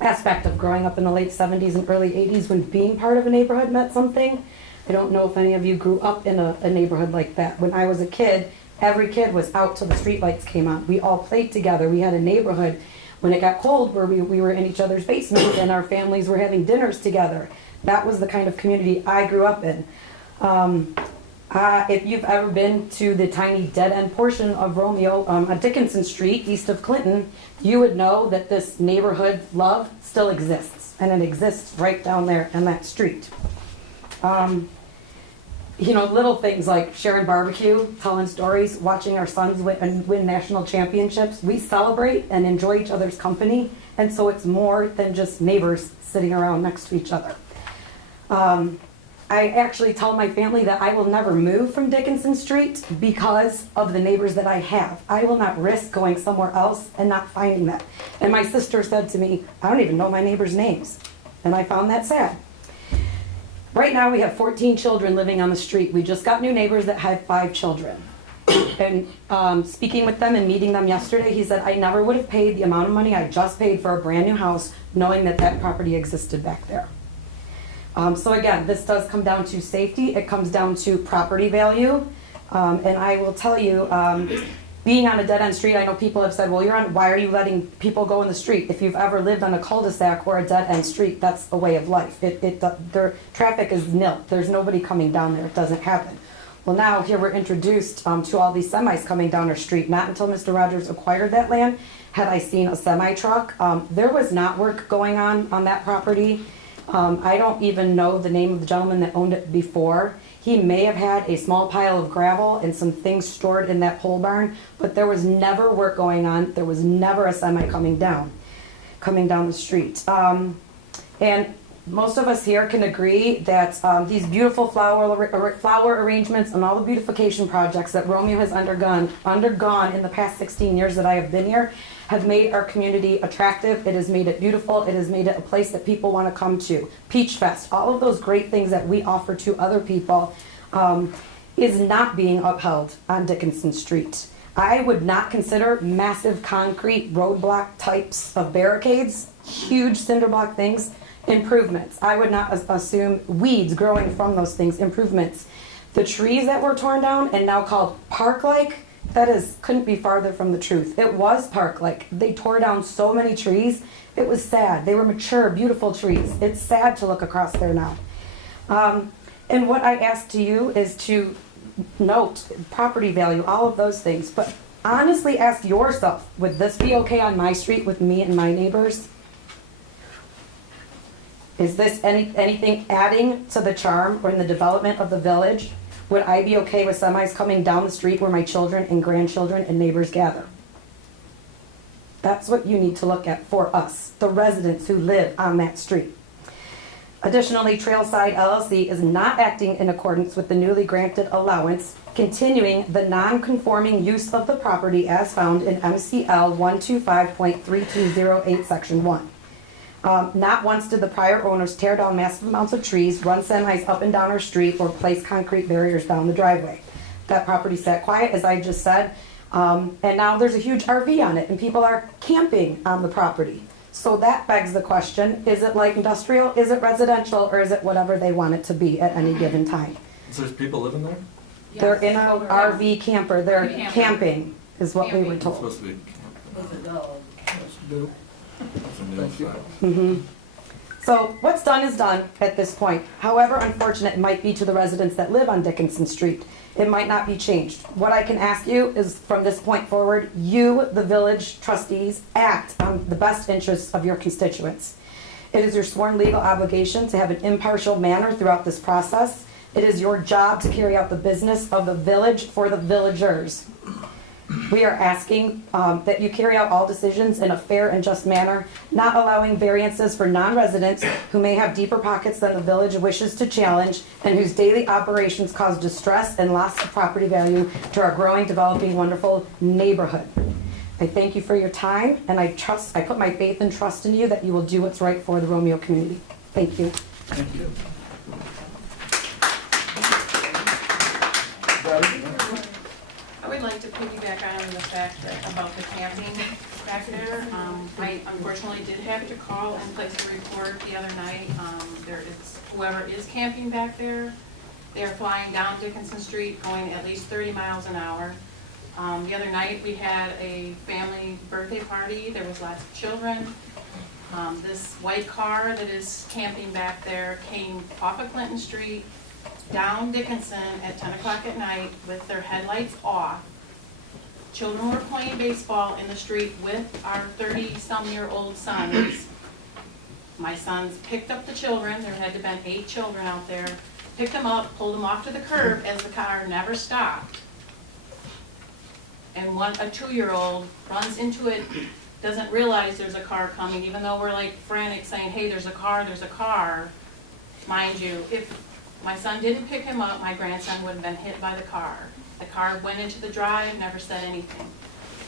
aspect of growing up in the late 70s and early 80s when being part of a neighborhood meant something. I don't know if any of you grew up in a neighborhood like that. When I was a kid, every kid was out till the streetlights came on. We all played together. We had a neighborhood when it got cold where we were in each other's basements and our families were having dinners together. That was the kind of community I grew up in. If you've ever been to the tiny dead-end portion of Romeo on Dickinson Street, east of Clinton, you would know that this neighborhood love still exists, and it exists right down there in that street. You know, little things like sharing barbecue, telling stories, watching our sons win national championships. We celebrate and enjoy each other's company, and so it's more than just neighbors sitting around next to each other. I actually tell my family that I will never move from Dickinson Street because of the neighbors that I have. I will not risk going somewhere else and not finding that. And my sister said to me, I don't even know my neighbors' names. And I found that sad. Right now we have 14 children living on the street. We just got new neighbors that had 5 children. And speaking with them and meeting them yesterday, he said, I never would have paid the amount of money I just paid for a brand new house knowing that that property existed back there. So again, this does come down to safety. It comes down to property value. And I will tell you, being on a dead-end street, I know people have said, well, why are you letting people go in the street? If you've ever lived on a cul-de-sac or a dead-end street, that's a way of life. Their traffic is nil. There's nobody coming down there. It doesn't happen. Well, now here we're introduced to all these semis coming down our street. Not until Mr. Rogers acquired that land had I seen a semi-truck. There was not work going on that property. I don't even know the name of the gentleman that owned it before. He may have had a small pile of gravel and some things stored in that pole barn, but there was never work going on. There was never a semi coming down the street. And most of us here can agree that these beautiful flower arrangements and all the beautification projects that Romeo has undergone in the past 16 years that I have been here have made our community attractive. It has made it beautiful. It has made it a place that people want to come to. Peach Fest, all of those great things that we offer to other people is not being upheld on Dickinson Street. I would not consider massive concrete roadblock types of barricades, huge cinder block things, improvements. I would not assume weeds growing from those things, improvements. The trees that were torn down and now called park-like, couldn't be farther from the truth. It was park-like. They tore down so many trees. It was sad. They were mature, beautiful trees. It's sad to look across there now. And what I ask to you is to note property value, all of those things. But honestly ask yourself, would this be okay on my street with me and my neighbors? Is this anything adding to the charm or in the development of the village? Would I be okay with semis coming down the street where my children and grandchildren and neighbors gather? That's what you need to look at for us, the residents who live on that street. Additionally, Trailside LLC is not acting in accordance with the newly granted allowance, continuing the non-conforming use of the property as found in MCL 125.3208 Section 1. Not once did the prior owners tear down massive amounts of trees, run semis up and down our street, or place concrete barriers down the driveway. That property sat quiet, as I just said, and now there's a huge RV on it, and people are camping on the property. So that begs the question, is it like industrial, is it residential, or is it whatever they want it to be at any given time? So there's people living there? Yes. They're in an RV camper, they're camping, is what we were It's told. supposed to be. Thank you. Mm-hmm. So what's done is done at this point. However unfortunate it might be to the residents that live on Dickinson Street, it might not be changed. What I can ask you is from this point forward, you, the village trustees, act on the best interests of your constituents. It is your sworn legal obligation to have an impartial manner throughout this process. It is your job to carry out the business of the village for the villagers. We are asking that you carry out all decisions in a fair and just manner, not allowing variances for non-residents who may have deeper pockets than the village wishes to challenge and whose daily operations cause distress and loss of property value to our growing, developing, wonderful neighborhood. I thank you for your time, and I put my faith and trust in you that you will do what's right for the Romeo community. Thank you. Thank you. I would like to piggyback on the fact that about the camping back there. I unfortunately did have to call and place a report the other night. There is, whoever is camping back there, they're flying down Dickinson Street going at least 30 miles an hour. The other night we had a family birthday party. There was lots of children. This white car that is camping back there came off of Clinton Street, down Dickinson at 10 o'clock at night with their headlights off. Children were playing baseball in the street with our 30-some-year-old sons. My sons picked up the children, there had to have been 8 children out there, picked them up, pulled them off to the curb as the car never stopped. And a 2-year-old runs into it, doesn't realize there's a car coming, even though we're like frantic saying, hey, there's a car, there's a car. Mind you, if my son didn't pick him up, my grandson would have been hit by the car. The car went into the drive, never said anything.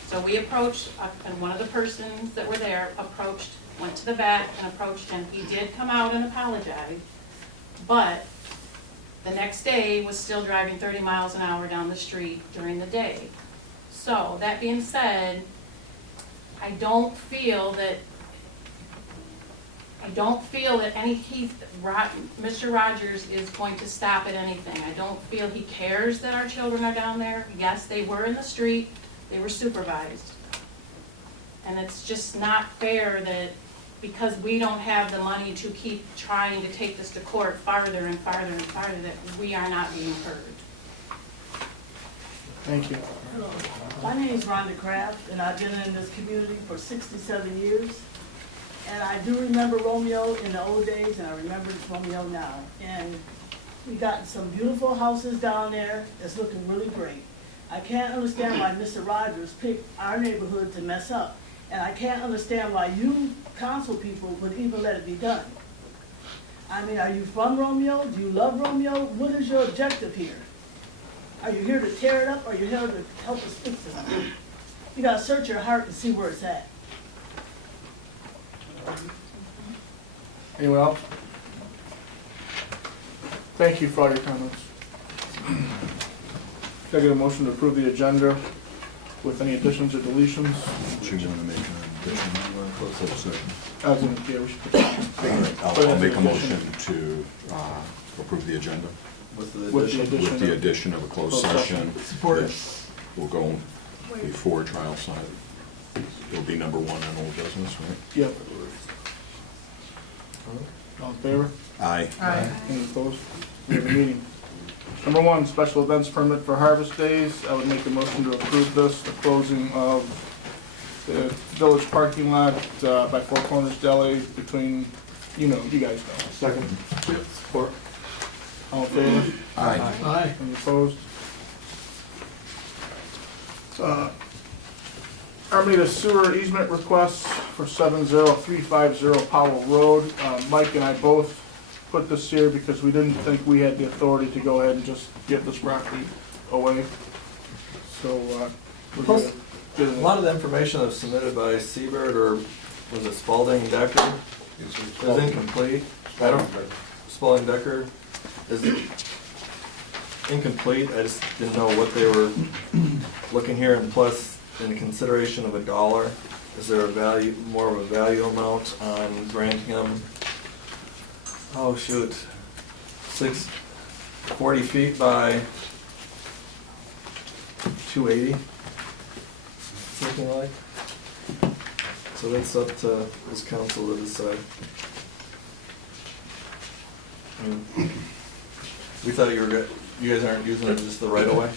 So we approached, and one of the persons that were there approached, went to the back and approached him. He did come out and apologize, but the next day was still driving 30 miles an hour down the street during the day. So, that being said, I don't feel that Mr. Rogers is going to stop at anything. I don't feel he cares that our children are down there. Yes, they were in the street, they were supervised. And it's just not fair that because we don't have the money to keep trying to take this to court farther and farther and farther, that we are not being heard. Thank you. Hello, my name is Rhonda Kraft, and I've been in this community for 67 years. And I do remember Romeo in the old days, and I remember Romeo now. And we got some beautiful houses down there that's looking really great. I can't understand why Mr. Rogers picked our neighborhood to mess up. And I can't understand why you council people would even let it be done. I mean, are you from Romeo? Do you love Romeo? What is your objective here? Are you here to tear it up, or are you here to help us fix it? You gotta search your heart and see where it's at. Anyone else? Thank you for all your comments. Can I get a motion to approve the agenda with any additions or deletions? Do you want to make an addition? You want to close that session? Yeah, we should put that. I'll make a motion to approve the agenda With the With the addition. with the addition of a closed session. Support. that will go before trial side. It'll be number 1 on old business, right? Yep. All in favor? Aye. Aye. Any opposed? We have a meeting. Number 1, special events permit for Harvest Days. I would make a motion to approve this, the closing of the village parking lot by Four Corners Deli between, you guys know. Second. Support. All in favor? Aye. Aye. Any opposed? Armada sewer easement requests for 70350 Powell Road. Mike and I both put this here because we didn't think we had the authority to go ahead and just get this property away. So, we're gonna get A lot of the information that was submitted by Seabird, or was it Spalding Decker, is incomplete. Spalding Decker is incomplete. I just didn't know what they were looking here, and plus, in consideration of $1, is there a value, more of a value amount on granting them? Oh shoot, 40 feet by 280, something like. So that's up to this council to decide. I mean, we thought you guys aren't using it just the right of way,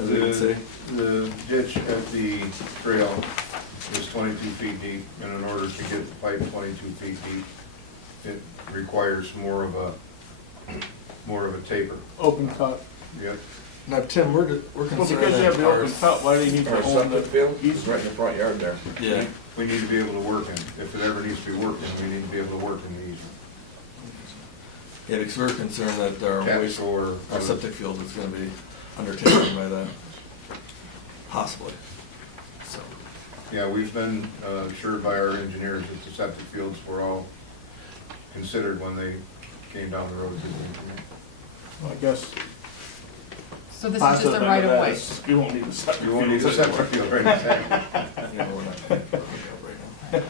as we can see. The ditch at the trail is 22 feet deep, and in order to get the pipe 22 feet deep, it requires more of a taper. open cut. Yep. Now, Tim, we're Well, concerned because you have the that open cut, why do you need to own the field, easement? right in the front yard there. Yeah. We need to be able to work in, if it ever needs to be worked in, we need to be able to work in the easement. Yeah, because we're concerned that our septic field is gonna be undertaken by that, possibly, so. Yeah, we've been assured by our engineers that the septic fields were all considered when they came down the road. Well, I guess. So this is just a right of way. You won't need a septic. You won't need a septic field, right? You know, we're not gonna hook up right now.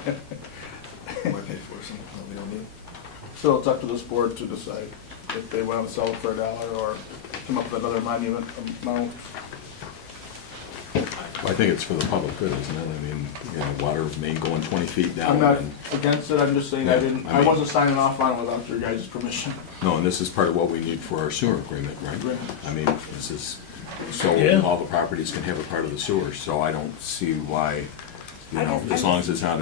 Might pay for something that we don't need. So it's up to this board to decide if they want to sell it for $1 or come up with another monument amount. I think it's for the public good, isn't it? I mean, you know, water main going 20 feet down. I'm not and- against it, I'm just saying Yeah, I mean- wasn't signing off on it without your guys' permission. No, and this is part of what we need for our sewer agreement, right? Right. I mean, this is, so Yeah. all the properties can have a part of the sewer, so I don't see why, you I know, guess- as long as it's not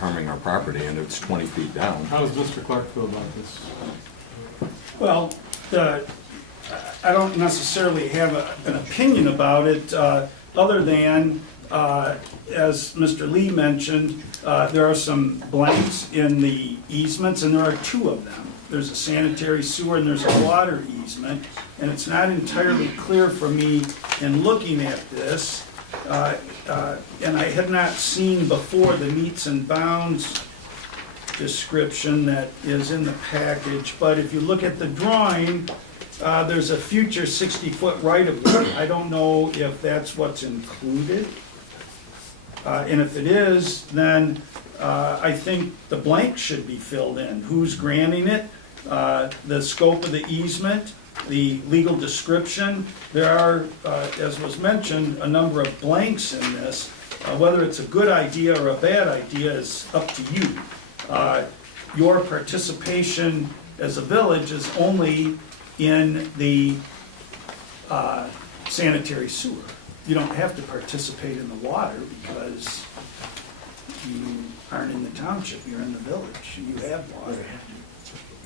harming our property and it's 20 feet down. How does Mr. Clark feel about this? Well, I don't necessarily have an opinion about it, other than, as Mr. Lee mentioned, there are some blanks in the easements, and there are two of them. There's a sanitary sewer and there's a water easement, and it's not entirely clear for me in looking at this, and I had not seen before the meets and bounds description that is in the package, but if you look at the drawing, there's a future 60-foot right-of-way. I don't know if that's what's included. And if it is, then I think the blank should be filled in. Who's granting it, the scope of the easement, the legal description. There are, as was mentioned, a number of blanks in this. Whether it's a good idea or a bad idea is up to you. Your participation as a village is only in the sanitary sewer. You don't have to participate in the water because you aren't in the township, you're in the village, you have water.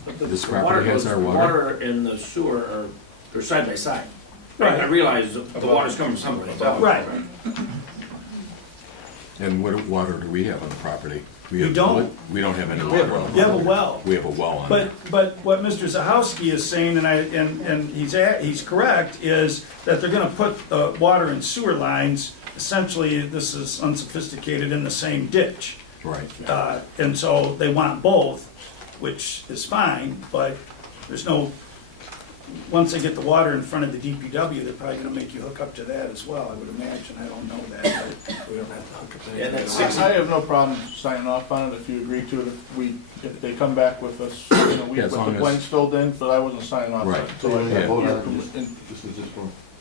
But This the property has goes- our water? Water and the sewer are side by side. Right. I realize the water's coming from someplace else. Right. And what water do we have on the property? We have don't. We don't have any We have water. one. You have a well. We have a well on it. But what Mr. Zahowski is saying, and he's correct, is that they're gonna put the water and sewer lines, essentially, this is unsophisticated, in the same ditch. Right. And so they want both, which is fine, but there's no, once they get the water in front of the DPW, they're probably gonna make you hook up to that as well, I would imagine, I don't know that, but We don't have to hook up to Yeah, anything. that's else. I have no problem signing off on it if you agree to it, if they come back with us, you know, Yeah, as with long the as- blanks filled in, but I wasn't signing off on Right. it until I Yeah. had your Yeah. permission.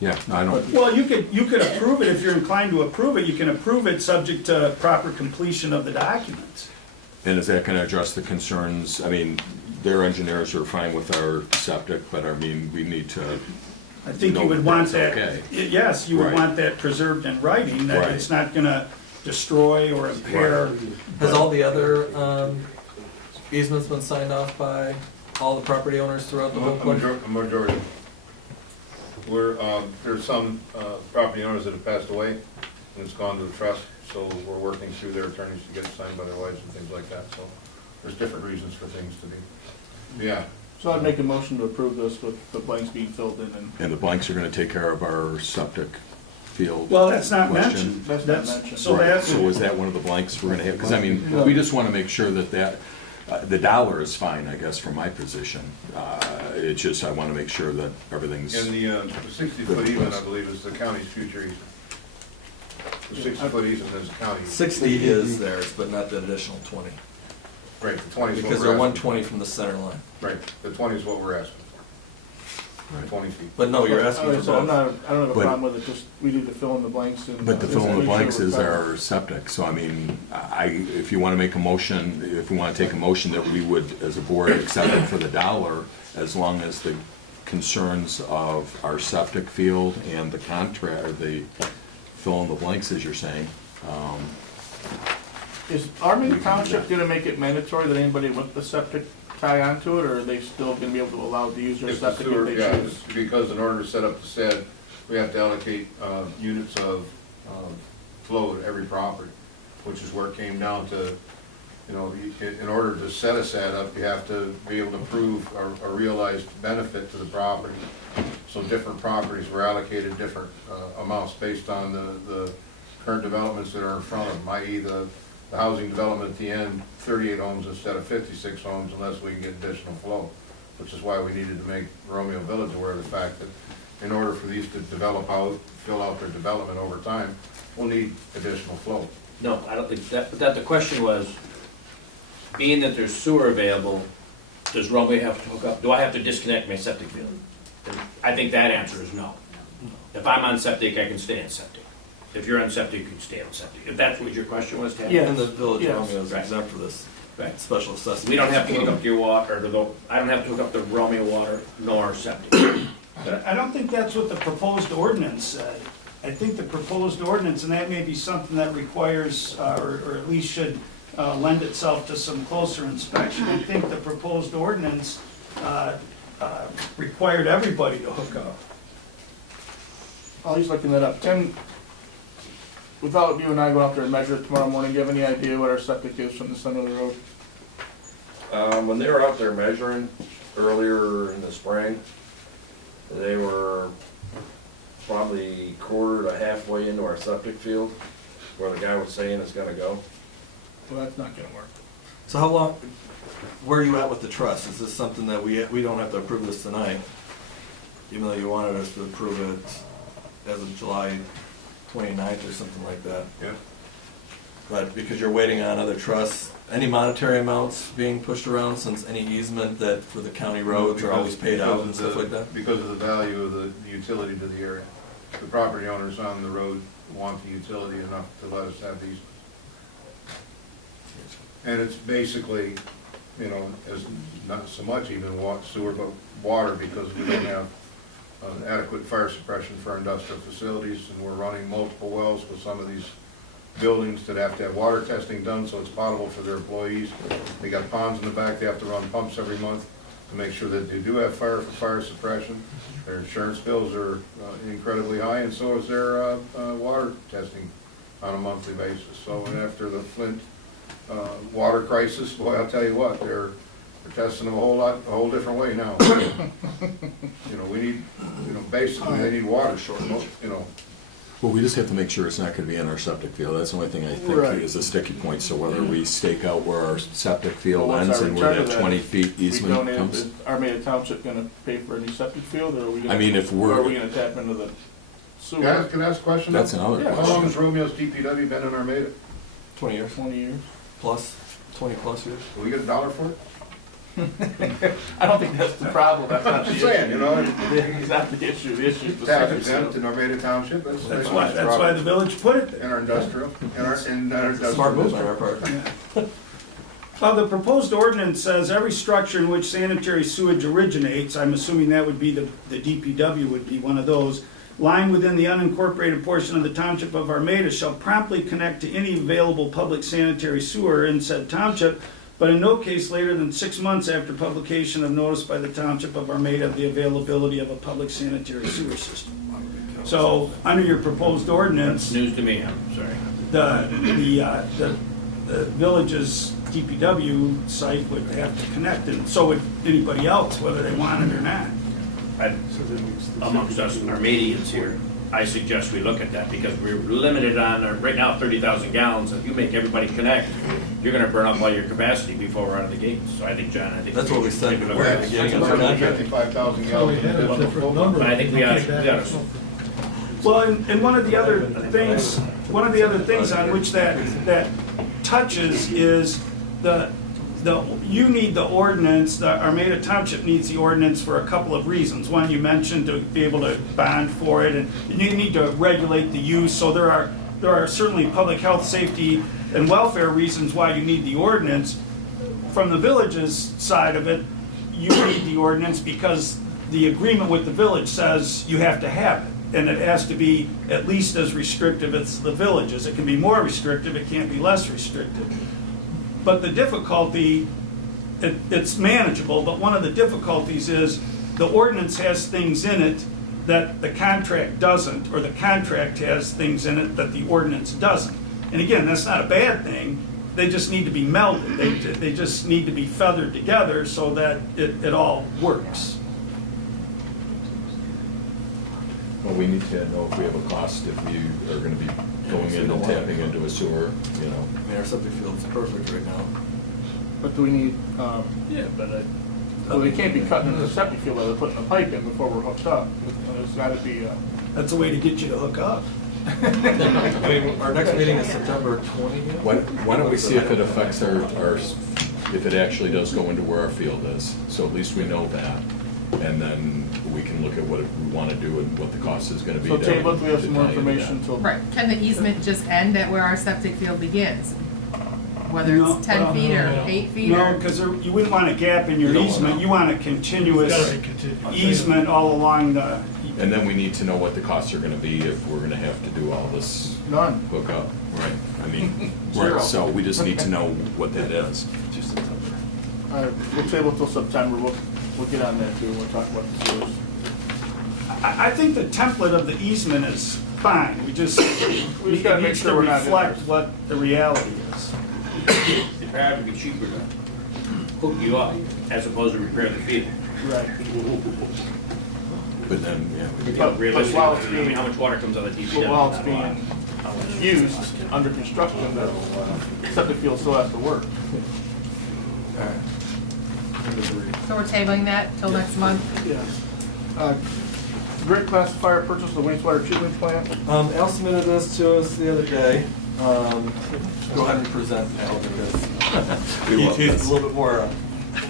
Yeah, no, I don't, Well, you could approve it, if you're inclined to approve it, you can approve it subject to proper completion of the documents. and is that gonna address the concerns? I mean, their engineers are fine with our septic, but I mean, we need to, I think No, you would want that's that, okay. yes, you would Right. want that preserved in writing, that Right. it's not gonna destroy or impair. Has all the other easements been signed off by all the property owners throughout the whole place? A majority. There's some property owners that have passed away, and it's gone to the trust, so we're working through their attorneys to get it signed by their wives and things like that, so there's different reasons for things to be. Yeah. So I'd make a motion to approve this with the blanks being filled in and the blanks are gonna take care of our septic field. Well, that's not question. mentioned. That's not mentioned. So Right. that's, So is that one of the blanks we're gonna have? Because I mean, we just wanna make sure that the dollar is fine, I guess, from my position. It's just, I wanna make sure that everything's. And the 60-foot easement, I believe, is the county's future easement. The 60-foot easement is the county. 60 is theirs, but not the additional 20. Right, the 20 is what Because we're they're asking. 120 from the center line. Right, the 20 is what we're asking for. Right. 20 feet. But no, you're asking for So I'm both. not, I don't have a But- problem with it, just we need to fill in the blanks and. But the fill in the make sure blanks we're is covered. our septic, so I mean, if you wanna make a motion, if we wanna take a motion that we would, as a board, accept it for the dollar, as long as the concerns of our septic field and the contract, or the fill in the blanks, as you're saying, Is Army Township gonna make it mandatory that anybody with the septic tie onto it, or are they still gonna be able to allow to use their If the septic sewer, if they yeah, choose? because in order to set up the SED, we have to allocate units of flow to every property, which is where it came down to, you know, in order to set a SED up, you have to be able to prove a realized benefit to the property. So different properties were allocated different amounts based on the current developments that are in front of them, i.e. the housing development at the end, 38 homes instead of 56 homes unless we can get additional flow, which is why we needed to make Romeo Village aware of the fact that in order for these to develop out, fill out their development over time, we'll need additional flow. No, I don't think that, but that the question was, being that there's sewer available, does Romeo have to hook up, do I have to disconnect my septic field? And I think that answer is no. If I'm on septic, I can stay on septic. If you're on septic, you can stay on septic. If that's what your question was, Ted? Yeah. And the village Yes. Romeo is Right. exempt for this Right. special assessment. We don't have to hook up to your water, or I don't have to hook up the Romeo water nor septic. But I don't think that's what the proposed ordinance said. I think the proposed ordinance, and that may be something that requires, or at least should lend itself to some closer inspection. I think the proposed ordinance required everybody to hook up. While he's looking that up, Tim, without you and I going up there and measure it tomorrow morning, do you have any idea what our septic is from the center of the road? When they were out there measuring earlier in the spring, they were probably quarter to halfway into our septic field, where the guy was saying it's gonna go. Well, that's not gonna work. So how long, where are you at with the trust? Is this something that we don't have to approve this tonight? Even though you wanted us to approve it as of July 29th or something like that? Yeah. But because you're waiting on other trusts, any monetary amounts being pushed around since any easement that for the county roads are always paid out and stuff like that? Because of the value of the utility to the area. The property owners on the road want the utility enough to let us have these. And it's basically, you know, as not so much even sewer, but water, because we don't have adequate fire suppression for industrial facilities, and we're running multiple wells with some of these buildings that have to have water testing done, so it's potable for their employees. They got ponds in the back, they have to run pumps every month to make sure that they do have fire suppression. Their insurance bills are incredibly high, and so is their water testing on a monthly basis. So after the Flint water crisis, boy, I'll tell you what, they're testing them a whole different way now. You know, we need, you know, basically they need water, you know. Well, we just have to make sure it's not gonna be in our septic field. That's the only thing I think Right. is a sticky point. So whether we stake out where our septic field Well, once ends I and where return that to 20 feet we easement donated, comes. is Armada Township gonna pay for a new septic field, or are we gonna? I mean, if we're- Or are we gonna tap into the sewer? Can I ask a question? That's another Yeah. How long has Romeo's DPW been in Armada? 20 years 20 years. plus, 20 plus years. Do we get $1 for it? I don't think that's the problem, that's not the I'm issue. saying, you know. It's not the issue, the issue is the Tax septic exempt field. in Armada Township, That's why the village put it there. in our industrial, in our industrial. Smart move on district. our part. Well, the proposed ordinance says every structure in which sanitary sewage originates, I'm assuming that would be the DPW would be one of those, lying within the unincorporated portion of the township of Armada shall promptly connect to any available public sanitary sewer in said township, but in no case later than 6 months after publication of notice by the township of Armada of the availability of a public sanitary sewer system. So, under your proposed ordinance, News to me, I'm sorry. the village's DPW site would have to connect, and so would anybody else, whether they want it or not. Amongst us Armadians here, I suggest we look at that, because we're limited on, right now, 30,000 gallons. If you make everybody connect, you're gonna burn up all your capacity before we're out of the gates. So I think, John, That's what we said take a look before. at it. Getting into contract. 55,000 gallons. But I think we gotta, Well, and one of the other things on which that touches is you need the ordinance, the Armada Township needs the ordinance for a couple of reasons. One, you mentioned to be able to bond for it, and you need to regulate the use, so there are certainly public health, safety, and welfare reasons why you need the ordinance. From the village's side of it, you need the ordinance because the agreement with the village says you have to have it, and it has to be at least as restrictive as the village's. It can be more restrictive, it can't be less restrictive. But the difficulty, it's manageable, but one of the difficulties is the ordinance has things in it that the contract doesn't, or the contract has things in it that the ordinance doesn't. And again, that's not a bad thing, they just need to be melded, they just need to be feathered together so that it all works. Well, we need to know if we have a cost, if we are gonna be going in and tapping into a sewer, you know. I mean, our septic field's perfect right now. But do we need, well, they can't be cutting into the septic field, they're putting a pipe in before we're hooked up. There's gotta be, That's a way to get you to hook up. I mean, our next meeting is September 20th. Why don't we see if it affects our, if it actually does go into where our field is, so at least we know that. and then we can look at what we want to do and what the cost is going to be. So to- table it, we have to some more tie into information that. till. Right, can the easement just end at where our septic field begins? Whether No, it's 10 feet or no. 8 feet No, or? because you wouldn't want a gap in your You don't want easement, that. you want a continuous It's gotta be continuous. easement all along the, And then we need to know what the costs are going to be if we're going to have to do all this None. hookup, right? I mean, Zero. right, so we just need to know what that is. We'll table till September, we'll get on that too, we'll talk about the sewers. I think the template of the easement is fine, we just, just gotta it make needs sure to we're not in reflect there. what the reality is. It'd probably be cheaper to hook you up as opposed to repair the field. Right. But then, yeah. You know, But while it's realistically, I mean, being- how much water comes on the DPW? But while it's Not a lot. being used, under construction, the septic field still has to work. So we're tabling that till next month? Yeah. Grit classifier purchase the wastewater treatment plant. Al submitted this to us the other day. Go ahead and present, Al, because We love he's this. a little bit more,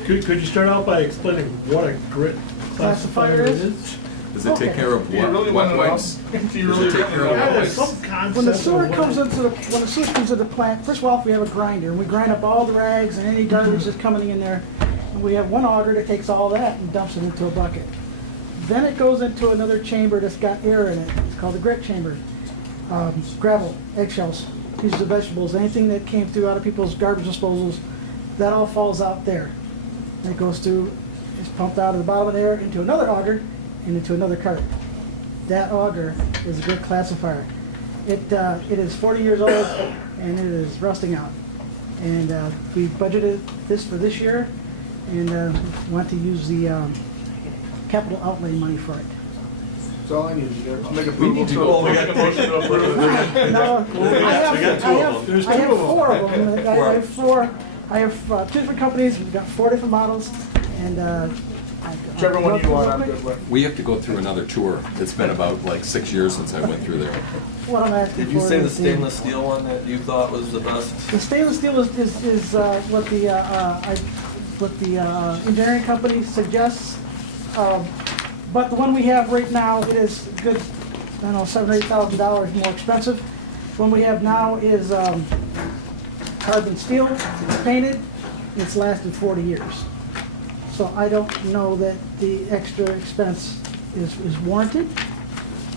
Could you start out by explaining what a grit classifier is? Does it take care of Do you really what want to know? pipes? Do you Does really it take want to care know? of Yeah, what there's pipes? some concept. When the of sewer what comes it- into when the sewer comes into the plant, first of all, we have a grinder, and we grind up all the rags and any garbage that's coming in there. And we have one auger that takes all that and dumps it into a bucket. Then it goes into another chamber that's got air in it. It's called the grit chamber. Gravel, eggshells, pieces of vegetables, anything that came through out of people's garbage disposals, that all falls out there. And it goes through, it's pumped out of the bottom of there into another auger and into another cart. That auger is a grit classifier. It is 40 years old and it is rusting out. And we budgeted this for this year and want to use the capital outlay money for it. That's all I need to do. I'll make We need to go- I'll make a motion to approve. No, we got two of them. There's I two have of them. 4 of them. I Four. have 4. I have 2 different companies. We've got 4 different models, and Whichever one you want, I'm good with. We have to go through another tour. It's been about like 6 years since I went through there. What I'm asking did you for say the is stainless steel one that you thought was the best? The stainless steel is what the engineering company suggests. But the one we have right now, it is good, I don't know, $7,000 or $8,000 more expensive. The one we have now is carbon steel, it's painted, it's lasted 40 years. So I don't know that the extra expense is warranted.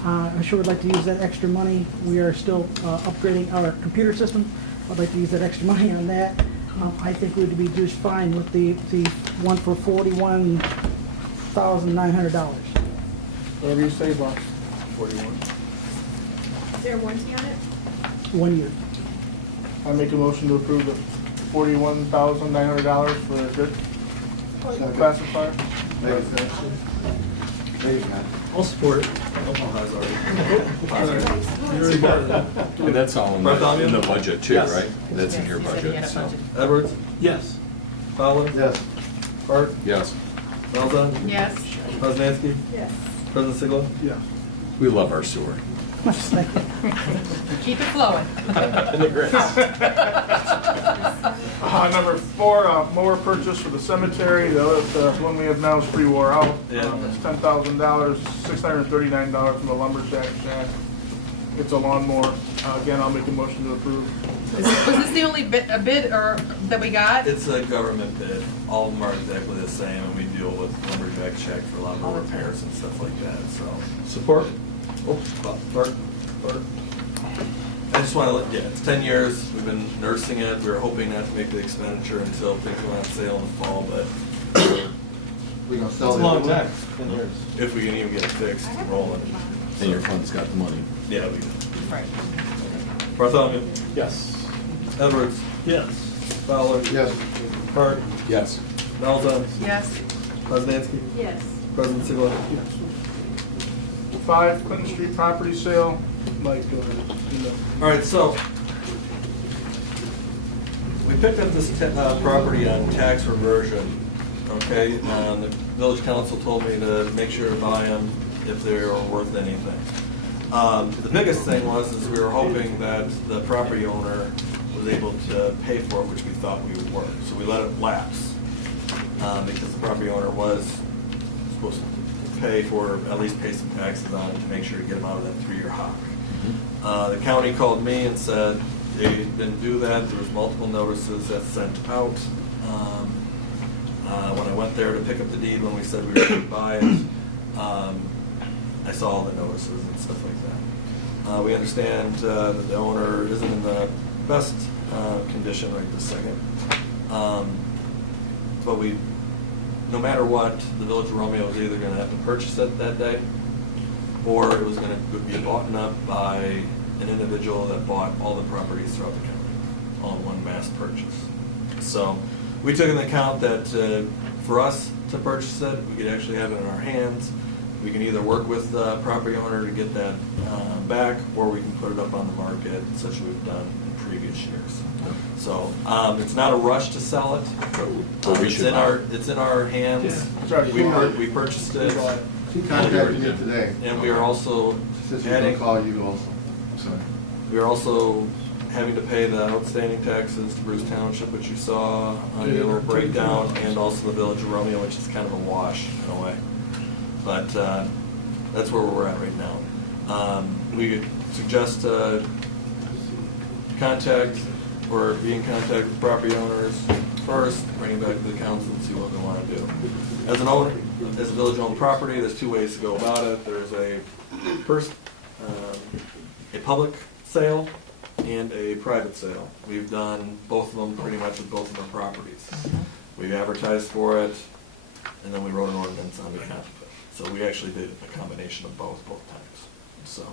I sure would like to use that extra money. We are still upgrading our computer system. I'd like to use that extra money on that. I think we would be just fine with the one for $41,900. Whatever you say, boss. 41. Is there a warranty on it? 1 year. I make a motion to approve the $41,900 for the grit classifier. I'll support it. Omaha's already. And that's all in Bartholomew? the budget too, Yes. right? That's in your Yes, he said he had budget, a so. budget. Edwards? Yes. Fowler? Yes. Hart? Yes, Melton? Yes. Poznanski? Yes. President Sigla? Yes. we love our sewer. Thank you. Keep it flowing. And the grits. Number 4, mower purchase for the cemetery. The one we have now is pretty wore out. Yeah. It's $10,000, $639 from the lumberjack shack. It's a lawnmower. Again, I'll make a motion to approve. Was this the only bid or that we got? It's a government bid. All of them are exactly the same, and we deal with lumberjack check for a lot more repairs and stuff like that, so. Support? Oh, Bart. I just want to let, yeah, it's 10 years. We've been nursing it. We were hoping not to make the expenditure until things went on sale in the fall, but We gonna it's sell a the long other time. one? 10 years. If we can even get it fixed and rolling. And your fund's got the money. Yeah, we do. Right. Bartholomew? Yes. Edwards? Yes. Fowler? Yes. Hart? Yes. Melton? Yes. Poznanski? Yes. President Sigla? 5, Clinton Street property sale. Mike, go ahead. All right, so we picked up this property on tax reversion, okay? The village council told me to make sure to buy them if they were worth anything. The biggest thing was we were hoping that the property owner was able to pay for it, which we thought we were. So we let it lapse because the property owner was supposed to pay for, at least pay some taxes on it to make sure to get them out of that 3-year hawk. The county called me and said they didn't do that. There was multiple notices that sent out. When I went there to pick up the deed, when we said we were going to buy it, I saw all the notices and stuff like that. We understand that the owner isn't in the best condition right this second. But no matter what, the Village of Romeo was either going to have to purchase it that day, or it was going to be bought up by an individual that bought all the properties throughout the county, all in one mass purchase. So we took into account that for us to purchase it, we could actually have it in our hands. We can either work with the property owner to get that back, or we can put it up on the market, such as we've done in previous years. So it's not a rush to sell it. It's in our hands. We purchased it. She contacted me today. And we are also adding. Call you also. I'm sorry. We are also having to pay the outstanding taxes to Bruce Township, which you saw on your little breakdown, and also the Village of Romeo, which is kind of a wash in a way. But that's where we're at right now. We could suggest contact or be in contact with property owners first, bring it back to the council and see what they want to do. As an owner, as a village-owned property, there's 2 ways to go about it. There's a public sale and a private sale. We've done both of them pretty much with both of our properties. We advertised for it, and then we wrote an ordinance on behalf of it. So we actually did a combination of both times. So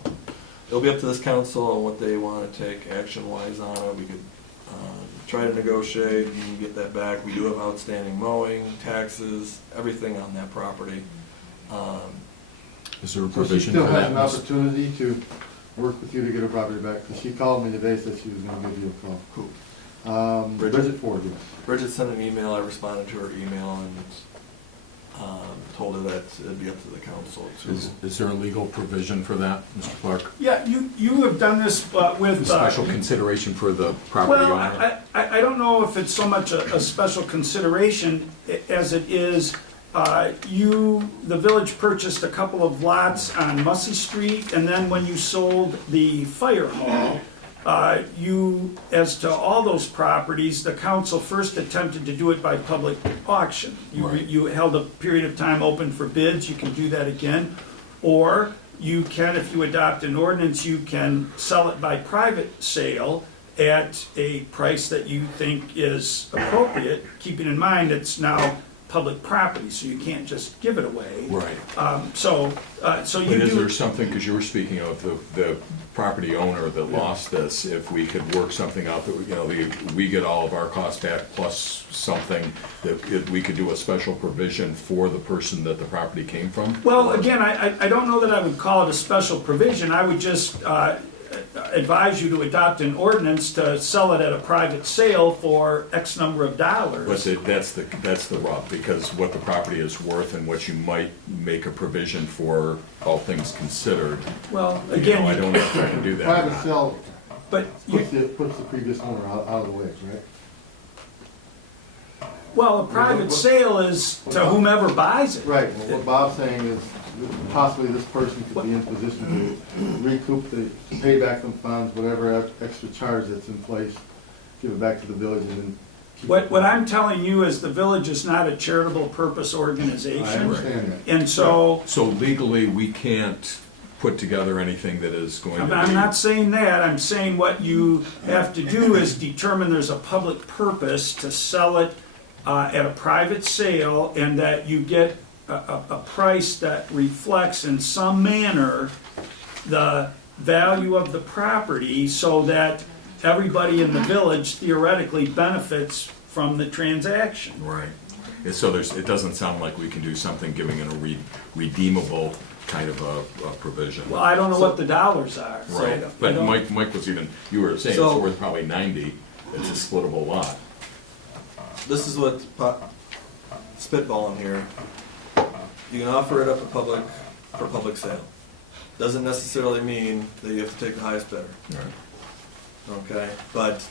it'll be up to this council on what they want to take action-wise on it. We could try to negotiate and get that back. We do have outstanding mowing, taxes, everything on that property. Is there a So she provision still for has that? an opportunity to work with you to get her property back, because she called me today, said she was gonna give you a call. Who? Bridget Ford, yes. Bridget sent an email. I responded to her email and told her that it'd be up to the council to. Is there a legal provision for that, Mr. Clark? Yeah, you have done this with. Special consideration for the property Well, owner? I don't know if it's so much a special consideration as it is, the village purchased a couple of lots on Mussey Street, and then when you sold the fire hall, as to all those properties, the council first attempted to do it by public auction. You held a period of time open for bids, you can do that again, or you can, if you adopt an ordinance, you can sell it by private sale at a price that you think is appropriate, keeping in mind it's now public property, so you can't just give it away. Right. So you But do. is there something, because you were speaking of the property owner that lost this, if we could work something out that, we get all of our costs back plus something, that we could do a special provision for the person that the property came from? Well, again, I don't know that I would call it a special provision. I would just advise you to adopt an ordinance to sell it at a private sale for X number of dollars. But that's the rub, because what the property is worth and what you might make a provision for, all things considered. Well, again, I don't know if I can do that. Private sale but puts the previous owner out of the way, right? well, a private sale is to whomever buys it. Right, well, what Bob's saying is possibly this person could be in position to recoup pay back some funds, whatever extra charge that's in place, give it back to the village and then keep. What I'm telling you is the village is not a charitable purpose organization. I understand that. And so. So legally, we can't put together anything that is going to be. I'm not saying that, I'm saying what you have to do is determine there's a public purpose to sell it at a private sale, and that you get a price that reflects in some manner the value of the property, so that everybody in the village theoretically benefits from the transaction. Right. And so it doesn't sound like we can do something giving it a redeemable kind of a provision. Well, I don't know what the dollars are. So Right, but Mike was even, you were saying it's worth probably 90, it's a splittable lot. This is what spitballing here. You can offer it up for public sale. Doesn't necessarily mean that you have to take the highest bidder. Right. Okay, but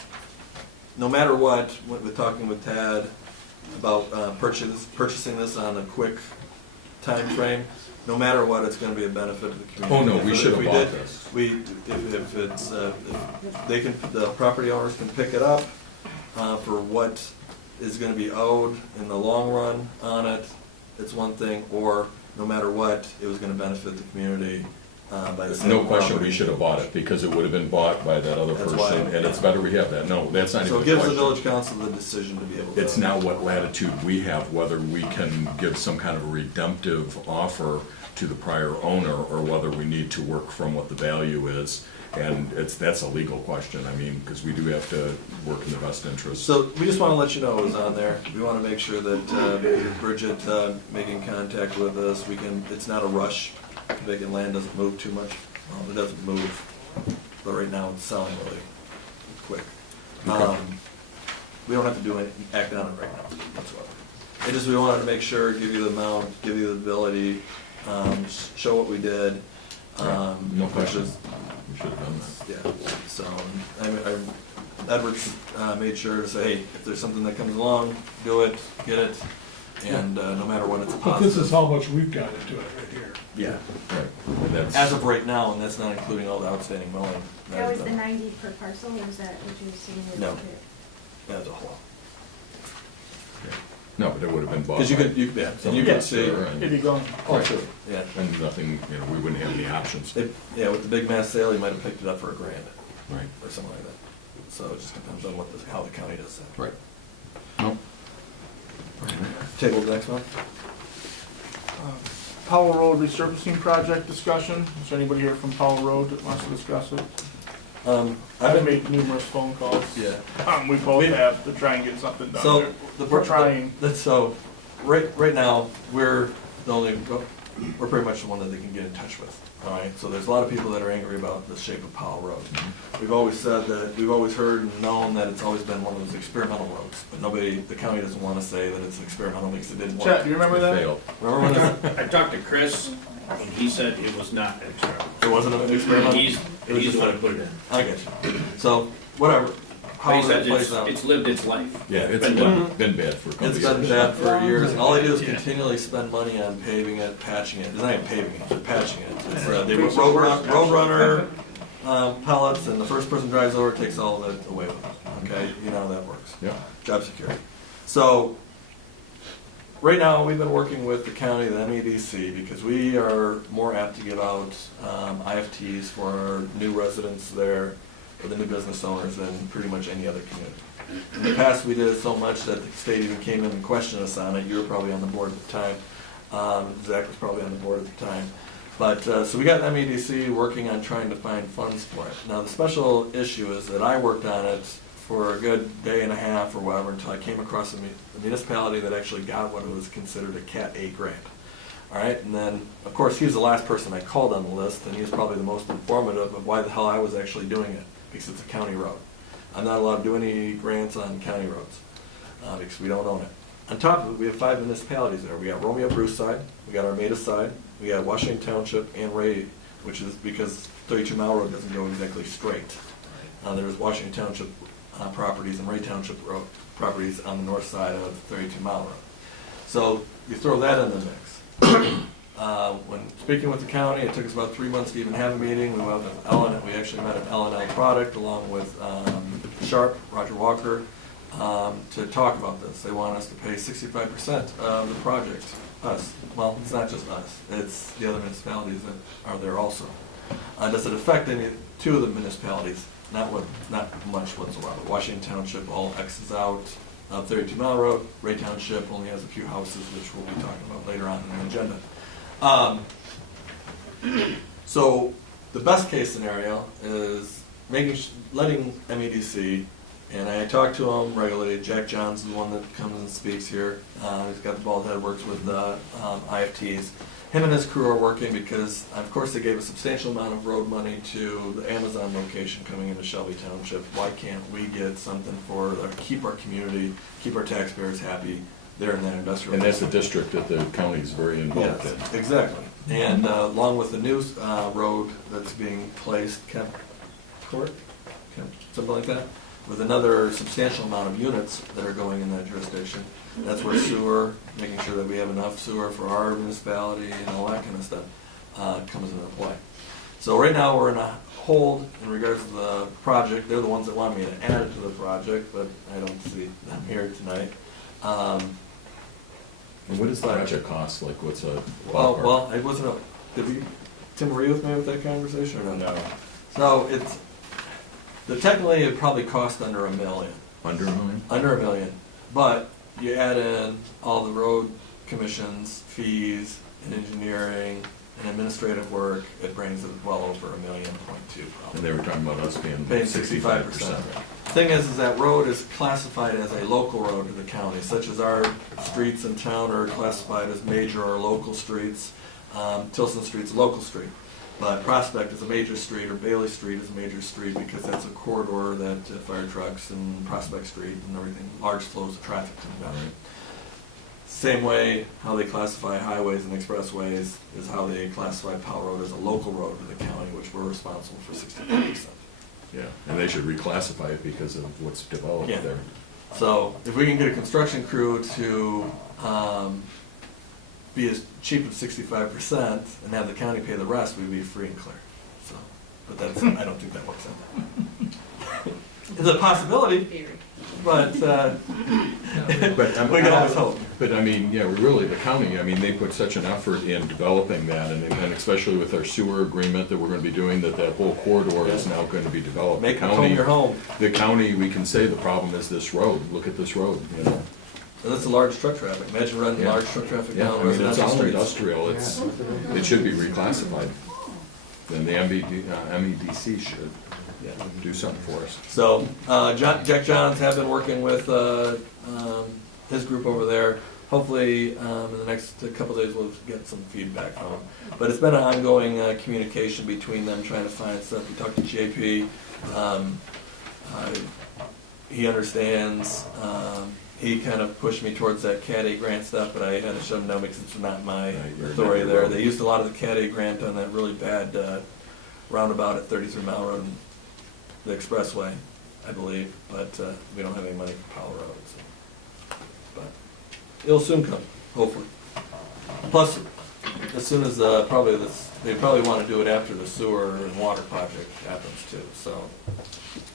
no matter what, we're talking with Tad about purchasing this on a quick time frame, no matter what, it's gonna be a benefit to the community. Oh, no, we If should have we bought did- this. if it's, if they can, the property owners can pick it up, for what is gonna be owed in the long run on it, it's one thing, or no matter what, it was gonna benefit the community, by the sale No of question, property. we should have bought it, because it would have been bought by that other That's why- person, and it's better we have that. No, that's not even So a it gives the question. village council the decision to be able to. It's now what latitude we have, whether we can give some kind of a redemptive offer to the prior owner, or whether we need to work from what the value is. And that's a legal question, I mean, because we do have to work in the best interest. So we just want to let you know it was on there. We want to make sure that with Bridget making contact with us, we can, it's not a rush. Vacant land doesn't move too much. It doesn't move, but right now it's selling really quick. Okay. We don't have to do anything, act on it right now whatsoever. It just, we wanted to make sure, give you the amount, give you the ability, show what we did. No which question. is- We should have done that. Yeah, so, Edwards made sure to say, hey, if there's something that comes along, do it, get it, and no matter what, it's a But this positive. is how much we've got into it right here. Yeah, Right. And that's- as of right now, and that's not including all the outstanding mowing. That was the 90 per parcel, or was that what you were saying? No. As a whole. No, but it would have been bought. Because you by could, and some you could investor see. and- If you go, Oh, sure, yeah. And nothing, you know, we wouldn't have any options. Yeah, with the big mass sale, you might have picked it up for $1,000. Right. Or something like that. So it just depends on how the county does that. Right. No. Table the next one. Powell Road resurfacing project discussion. Is there anybody here from Powell Road that wants to discuss it? I've made numerous phone calls. Yeah. We both have to try and get something done So, there. We're trying. So, right now, we're the only, we're pretty much the one that they can get in touch with, all right? So there's a lot of people that are angry about the shape of Powell Road. We've always said that, we've always heard and known that it's always been one of those experimental roads, but nobody, the county doesn't want to say that it's experimental because it didn't work. Chet, do you remember It that? failed. Remember when this, I talked to Chris, and he said it was not an experiment. it wasn't an experiment? He's the one who put it in. I get you. So, whatever, But he how said that plays out. it's lived its life. Yeah, it's Been been bad for a couple of It's years. been bad for years, and all they do is Yeah. continually spend money on paving it, patching it. It's not even paving it, they're patching it. It's, they Makes put it worse. Roadrunner pellets, and the first person drives over takes all of it away with them. Okay, you know how that works. Yeah. Job security. So, right now, we've been working with the county, the MEDC, because we are more apt to give out IFTs for our new residents there, or the new business owners, than pretty much any other community. In the past, we did it so much that the state even came in and questioned us on it. You were probably on the board at the time. Zach was probably on the board at the time. But, so we got MEDC working on trying to find funds for it. Now, the special issue is that I worked on it for a good day and a half or whatever until I came across a municipality that actually got what was considered a Cat A grant. All right, and then, of course, he was the last person I called on the list, and he was probably the most informative of why the hell I was actually doing it, because it's a county road. I'm not allowed to do any grants on county roads, because we don't own it. On top of it, we have 5 municipalities there. We got Romeo Bruce side, we got Armada side, we got Washington Township, and Ray, which is because 32 Mile Road doesn't go exactly straight. There's Washington Township properties and Ray Township road properties on the north side of 32 Mile Road. So you throw that in the mix. When speaking with the county, it took us about 3 months to even have a meeting. We went with Ellen, we actually met at L&L Product along with Sharp, Roger Walker, to talk about this. They want us to pay 65% of the project, us. Well, it's not just us, it's the other municipalities that are there also. Does it affect any 2 of the municipalities? Not much whatsoever. Washington Township all X's out of 32 Mile Road. Ray Township only has a few houses, which we'll be talking about later on in the agenda. So the best case scenario is letting MEDC, and I talk to him regularly. Jack John's the one that comes and speaks here. He's got the bald head, works with IFTs. Him and his crew are working because, of course, they gave a substantial amount of road money to the Amazon location coming into Shelby Township. Why can't we get something for, keep our community, keep our taxpayers happy there in that industrial? And that's a district that the county is very involved in. Yes, exactly. And along with the new road that's being placed, Kemp Court, something like that, with another substantial amount of units that are going in that jurisdiction. That's where sewer, making sure that we have enough sewer for our municipality and all that kind of stuff, comes into play. So right now, we're in a hold in regards to the project. They're the ones that want me to add it to the project, but I don't see them here tonight. And what does the project cost? Like, what's a ballpark? Well, I wasn't, Tim, were you with me with that conversation or no? So technically it probably cost under $1 million. Under $1 million? Under $1 million. But you add in all the road commissions, fees, and engineering, and administrative work, it brings it well over $1.2 million probably. And they were talking about us paying 65%. Thing is that road is classified as a local road to the county, such as our streets in town are classified as major or local streets. Tilson Street's a local street, but Prospect is a major street, or Bailey Street is a major street because that's a corridor that fire trucks and Prospect Street and everything, large flows of traffic come down. Same way how they classify highways and expressways is how they classify Powell Road as a local road to the county, which we're responsible for 65%. Yeah, and they should reclassify it because of what's developed there. So if we can get a construction crew to be as cheap as 65% and have the county pay the rest, we'd be free and clear. So, but that's I don't think that works out. It's a possibility, but we can always hope. But I mean, yeah, really, the county, I mean, they put such an effort in developing that, and especially with our sewer agreement that we're gonna be doing, that whole corridor is now gonna be developed. Make the home your home. The county, we can say the problem is this road, look at this road, you know. And that's a large truck traffic. Imagine running large truck traffic down I mean, it's residential all streets. industrial, it should be reclassified. Then the MEDC should do something for us. So, Jack Johns have been working with his group over there. Hopefully, in the next couple of days, we'll get some feedback from them. But it's been an ongoing communication between them, trying to find stuff. We talked to JP. He understands. He kind of pushed me towards that CAD-A grant stuff, but I had to shut him down because it's not my authority there. They used a lot of the CAD-A grant on that really bad roundabout at 33 Mile Road and the expressway, I believe, but we don't have any money for Powell Road. So. But it'll soon come, hopefully. Plus, as soon as they probably want to do it after the sewer and water project happens too. So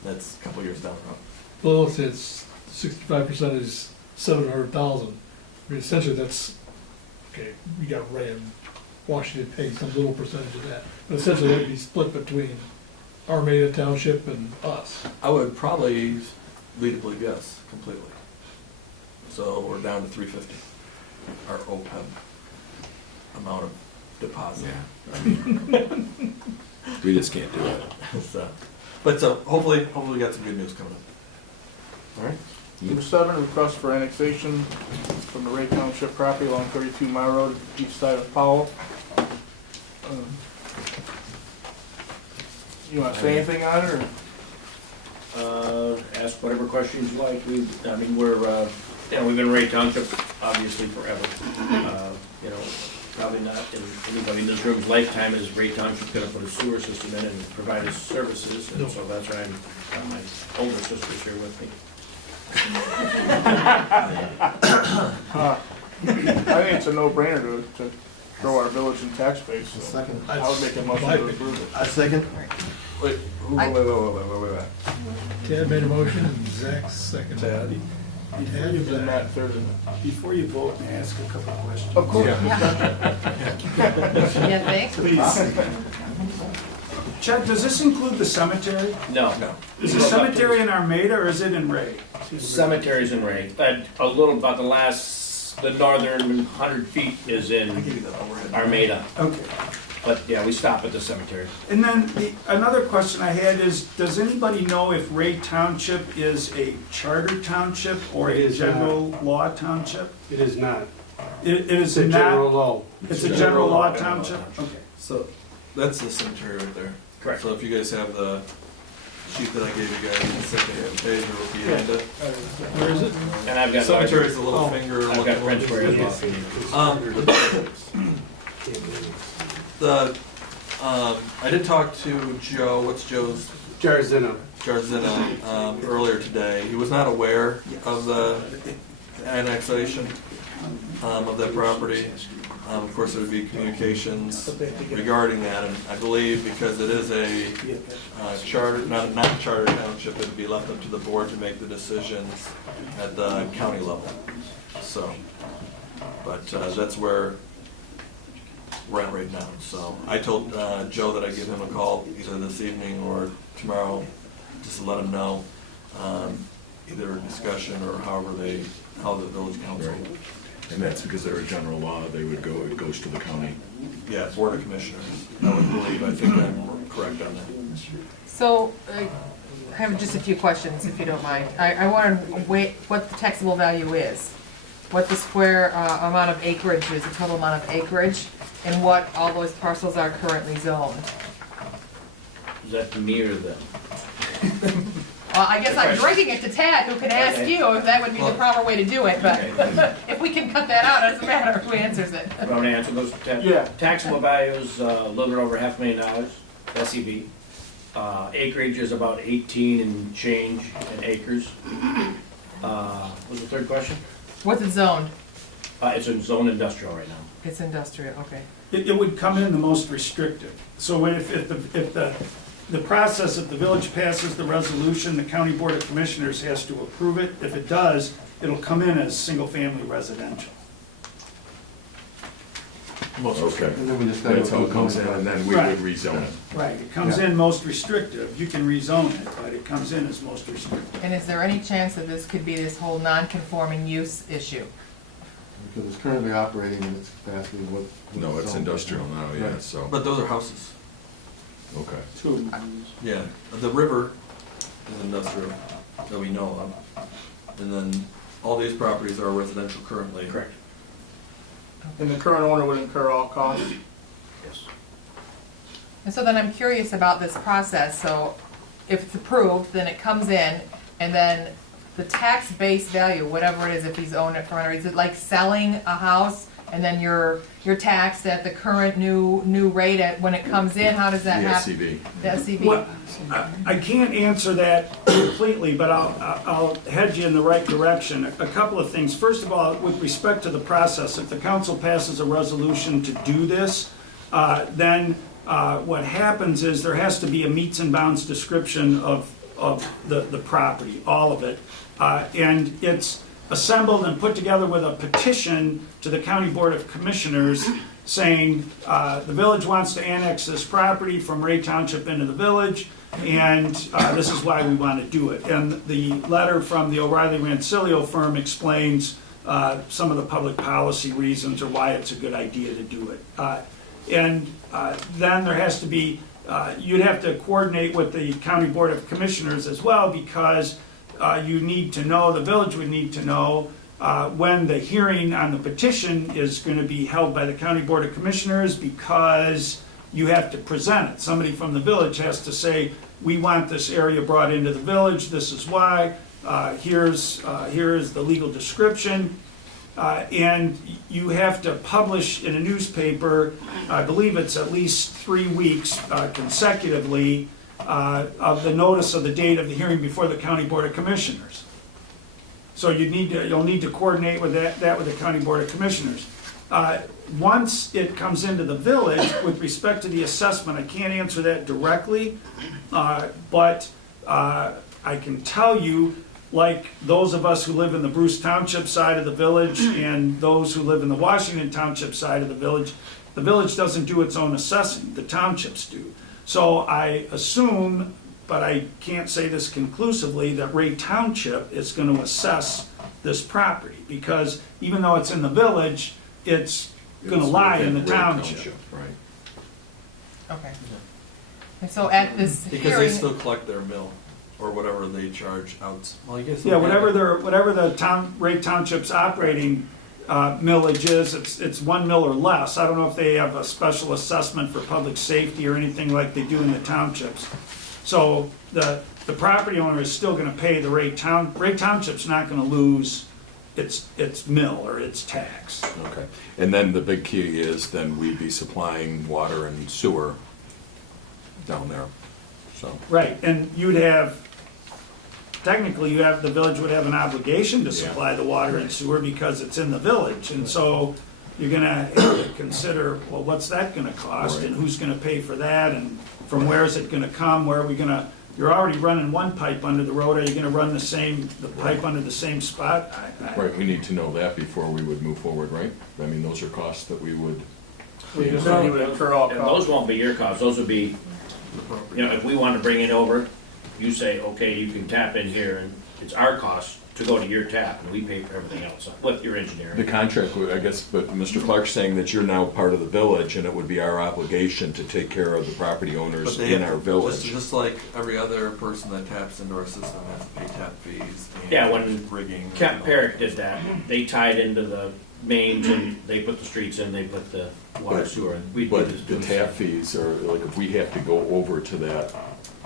that's a couple years down the road. Well, it's 65% is 700,000. I mean, essentially that's okay. You got Ray and Washington paying some little percentage of that, but essentially that'd be split between Armada Township and us. I would probably lead to believe yes, completely. So we're down to 350, our OPEB amount of deposit. Yeah. We just can't do it. But hopefully we got some good news coming up. All right. Number 7, request for annexation from the Ray Township property along 32 Mile Road, each side of Powell. You want to say anything on it, or? Ask whatever questions you like. I mean, we've been Ray Township obviously forever. Probably not in anybody in this room's lifetime is Ray Township going to put a sewer system in and provide us services, and so that's why I'm got my older sisters here with me. I think it's a no-brainer to grow our village in tax base. So Second. I would make a motion to approve it. I second. Wait. Tad made a motion and Zach seconded. Tad. And Matt thirded. Before you vote, may I ask a couple of questions? Of course. Yeah, thanks. Please. Chad, does this include the cemetery? No. Is the cemetery in Armada or is it in Ray? Cemeteries in Ray. A little about the northern 100 feet is in Armada. Okay. But yeah, we stop at the cemetery. And then another question I had is, does anybody know if Ray Township is a charter township or a general law township? It is not. It is It's a not? general law. It's a general law township? Okay. So that's the cemetery right there. Correct. So if you guys have the sheet that I gave you guys, you can second page or behind it. Where is it? And I've got Cemetery's a little finger. I've got prints for you as well. I did talk to Joe. What's Joe's Jarzino. Earlier today. He was not aware of the annexation of that property. Of course, there would be communications regarding that, and I believe because it is a charter, not charter township, it'd be left up to the board to make the decisions at the county level. So, but that's where we're at right now. So I told Joe that I'd give him a call either this evening or tomorrow, just to let him know either a discussion or how the village council. Right. And that's because they're a general law, they would go, it goes to the county. Yeah, Board of Commissioners. I would believe, I think I'm correct on that. So, I have just a few questions, if you don't mind. I want to wait, what the taxable value is, what the square amount of acreage is, the total amount of acreage, and what all those parcels are currently zoned. Is that to me or them? Well, I guess I'm directing it to Tad, who can ask you if that would be the proper way to do it, but if we can cut that out, it doesn't matter who answers it. You want to answer those? Yeah. Taxable value is a little bit over $500,000, SEV. Acreage is about 18 and change in acres. What was the third question? What's it zoned? It's in zone industrial right now. It's industrial, okay. It would come in the most restrictive. So if the process, if the village passes the resolution, the county board of commissioners has to approve it. If it does, it'll come in as single-family residential. Okay. And then we just That's how it comes in, and then we would rezone it. Right, it comes in most restrictive. You can rezone it, but it comes in as most restrictive. And is there any chance that this could be this whole non-conforming use issue? Because it's currently operating in its capacity. No, it's industrial now, yeah, so. But those are houses. Okay. Yeah, the river is industrial that we know of. And then all these properties are residential currently. Correct. And the current owner would incur all costs? Yes. And so then I'm curious about this process. So if it's approved, then it comes in, and then the tax base value, whatever it is, if he's owned it for 100, is it like selling a house and then you're taxed at the current new rate at when it comes in? How does that The happen? SCV. The SCV. Well, I can't answer that completely, but I'll head you in the right direction. A couple of things. First of all, with respect to the process, if the council passes a resolution to do this, then what happens is there has to be a meets and bounds description of the property, all of it. And it's assembled and put together with a petition to the County Board of Commissioners saying the village wants to annex this property from Ray Township into the village, and this is why we want to do it. And the letter from the O'Reilly Rancilio firm explains some of the public policy reasons or why it's a good idea to do it. And then there has to be, you'd have to coordinate with the County Board of Commissioners as well, because you need to know, the village would need to know when the hearing on the petition is going to be held by the County Board of Commissioners, because you have to present it. Somebody from the village has to say, we want this area brought into the village, this is why, here is the legal description. And you have to publish in a newspaper, I believe it's at least 3 weeks consecutively, of the notice of the date of the hearing before the County Board of Commissioners. So you'll need to coordinate with that with the County Board of Commissioners. Once it comes into the village, with respect to the assessment, I can't answer that directly, but I can tell you, like those of us who live in the Bruce Township side of the village and those who live in the Washington Township side of the village doesn't do its own assessing, the townships do. So I assume, but I can't say this conclusively, that Ray Township is going to assess this property, because even though it's in the village, it's going to lie in the township. Right. Okay. And so at this Because hearing, they still collect their mill, or whatever they charge out. Well, I guess. Yeah, whatever the Ray Township's operating millage is, it's 1 mill or less. I don't know if they have a special assessment for public safety or anything like they do in the townships. So the property owner is still gonna pay the Ray Township's not gonna lose its mill or its tax. Okay. And then the big key is then we'd be supplying water and sewer down there. so. Right, and you'd have, technically, the village would have an obligation to supply the water and sewer because it's in the village. And so you're gonna have to consider, well, what's that gonna cost and who's gonna pay for that and from where is it gonna come, where are we gonna, you're already running one pipe under the road, are you gonna run the pipe under the same spot? Right, we need to know that before we would move forward, right? I mean, those are costs that we would. We just said you would incur all And costs. those won't be your costs, those would be, you know, if we want to bring it over, you say, okay, you can tap in here, and it's our cost to go to your tap, and we pay for everything else with your engineering. The contract, I guess, but Mr. Clark's saying that you're now part of the village, and it would be our obligation to take care of the property owners in our village. Just like every other person that taps into our system has to pay tap fees. And Yeah, when rigging. Kent Perrick did that, they tied into the mains and they put the streets in, they put the water sewer in. We But did the this. tap fees are, like, if we have to go over to that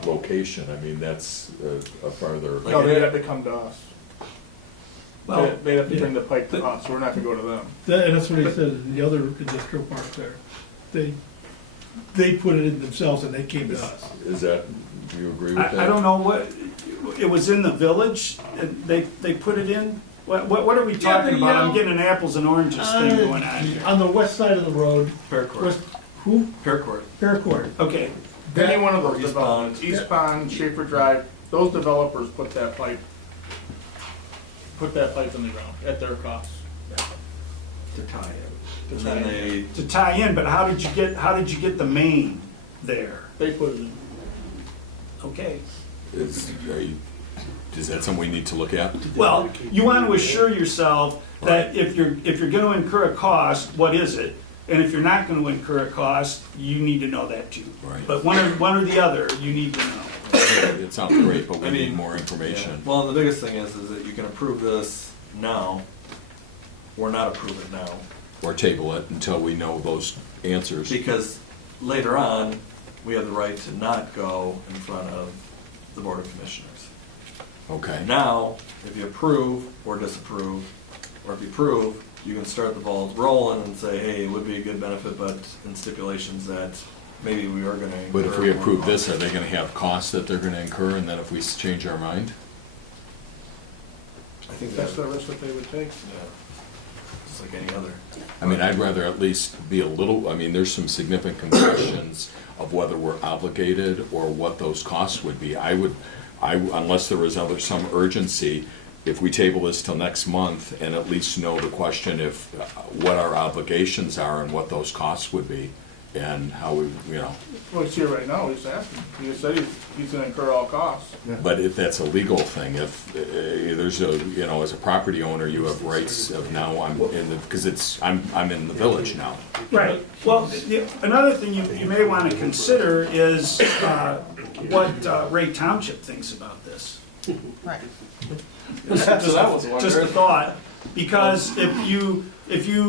location, I mean, that's a farther. No, they'd have to come to us. Well, They'd have to bring the pipe to us, so we're not gonna go to them. And that's what he said in the other industrial park there. They put it in themselves and they came to us. Is that, do you agree with that? I don't know what, it was in the village, and they put it in? What are we talking about? I'm getting an apples and oranges thing going on here. On the west side of the road. Paracourt. Who? Paracourt. Paracourt. Okay. Any one of those East developments, Pond. East Pond, Schaefer Drive, those developers put that pipe in the ground at their cost. To tie in. To And tie then in. they, To tie in, but how did you get the main there? They put it in. Okay. Is that something we need to look at? Well, you want to assure yourself that if you're gonna incur a cost, what is it? And if you're not gonna incur a cost, you need to know that too. Right. But one or the other, you need to know. It sounds great, but we I need mean, more information. well, the biggest thing is that you can approve this now, or not approve it now. Or table it until we know those answers. Because later on, we have the right to not go in front of the Board of Commissioners. Okay. Now, if you approve or disapprove, or if you approve, you can start the ball rolling and say, hey, it would be a good benefit, but in stipulations that maybe we are gonna incur. But if we more approve this, costs. are they gonna have costs that they're gonna incur, and then if we change our mind? I think That's the risk that they would take. Yeah, just like any other. I mean, I'd rather at least be a little, I mean, there's some significant questions of whether we're obligated or what those costs would be. Unless there was some urgency, if we table this till next month and at least know the question what our obligations are and what those costs would be, and how we, Well, he's here right now, he's asking. He just said he's gonna incur all costs. But if that's a legal thing, if there's as a property owner, you have rights of now, I'm in the village now. Right. Well, another thing you may want to consider is what Ray Township thinks about this. Right. Just a thought, because if you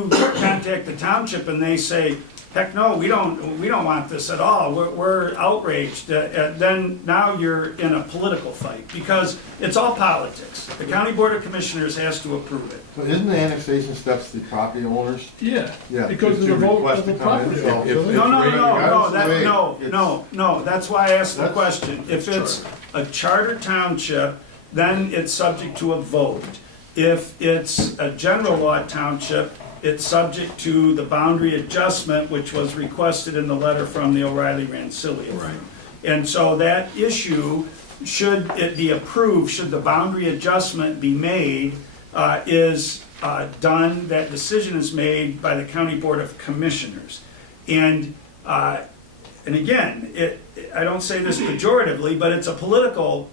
contact the township and they say, heck no, we don't want this at all, we're outraged, then now you're in a political fight, because it's all politics. The County Board of Commissioners has to approve it. So isn't the annexation steps the property owners? Yeah. Yeah. Because of the vote of the property owner. No, that's why I asked the question. If it's a charter township, then it's subject to a vote. If it's a general law township, it's subject to the boundary adjustment, which was requested in the letter from the O'Reilly Rensselaer. Right. And so that issue, should it be approved, should the boundary adjustment be made, is done, that decision is made by the County Board of Commissioners. And again, I don't say this pejoratively, but it's a political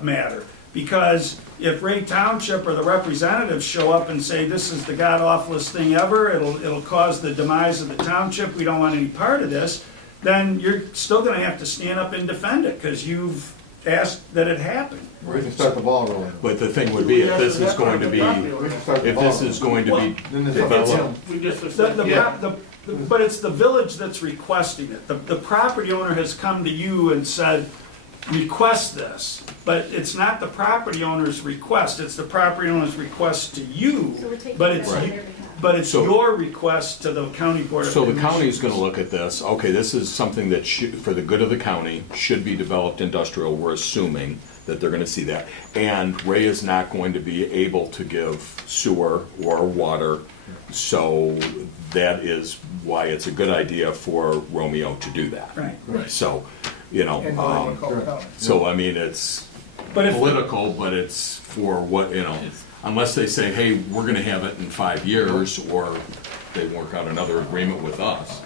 matter. Because if Ray Township or the representatives show up and say, this is the god-awfulest thing ever, it'll cause the demise of the township, we don't want any part of this, then you're still gonna have to stand up and defend it, because you've asked that it happen. We can start the ball rolling. But the thing would be, if this is going to be developed. We just But it's the village that's requesting it. The property owner has come to you and said, request this, but it's not the property owner's request, it's the property owner's request to you. So we're taking But that it's on you- their behalf. But it's So- your request to the county board of So the commissioners. county is gonna look at this, okay, this is something that should, for the good of the county, should be developed industrial, we're assuming that they're gonna see that. And Ray is not going to be able to give sewer or water, so that is why it's a good idea for Romeo to do that. Right. So, you know, And going to Cole County. so I mean, it's But if- political, but it's for what, you know, unless they say, hey, we're gonna have it in 5 years, or they work out another agreement with us.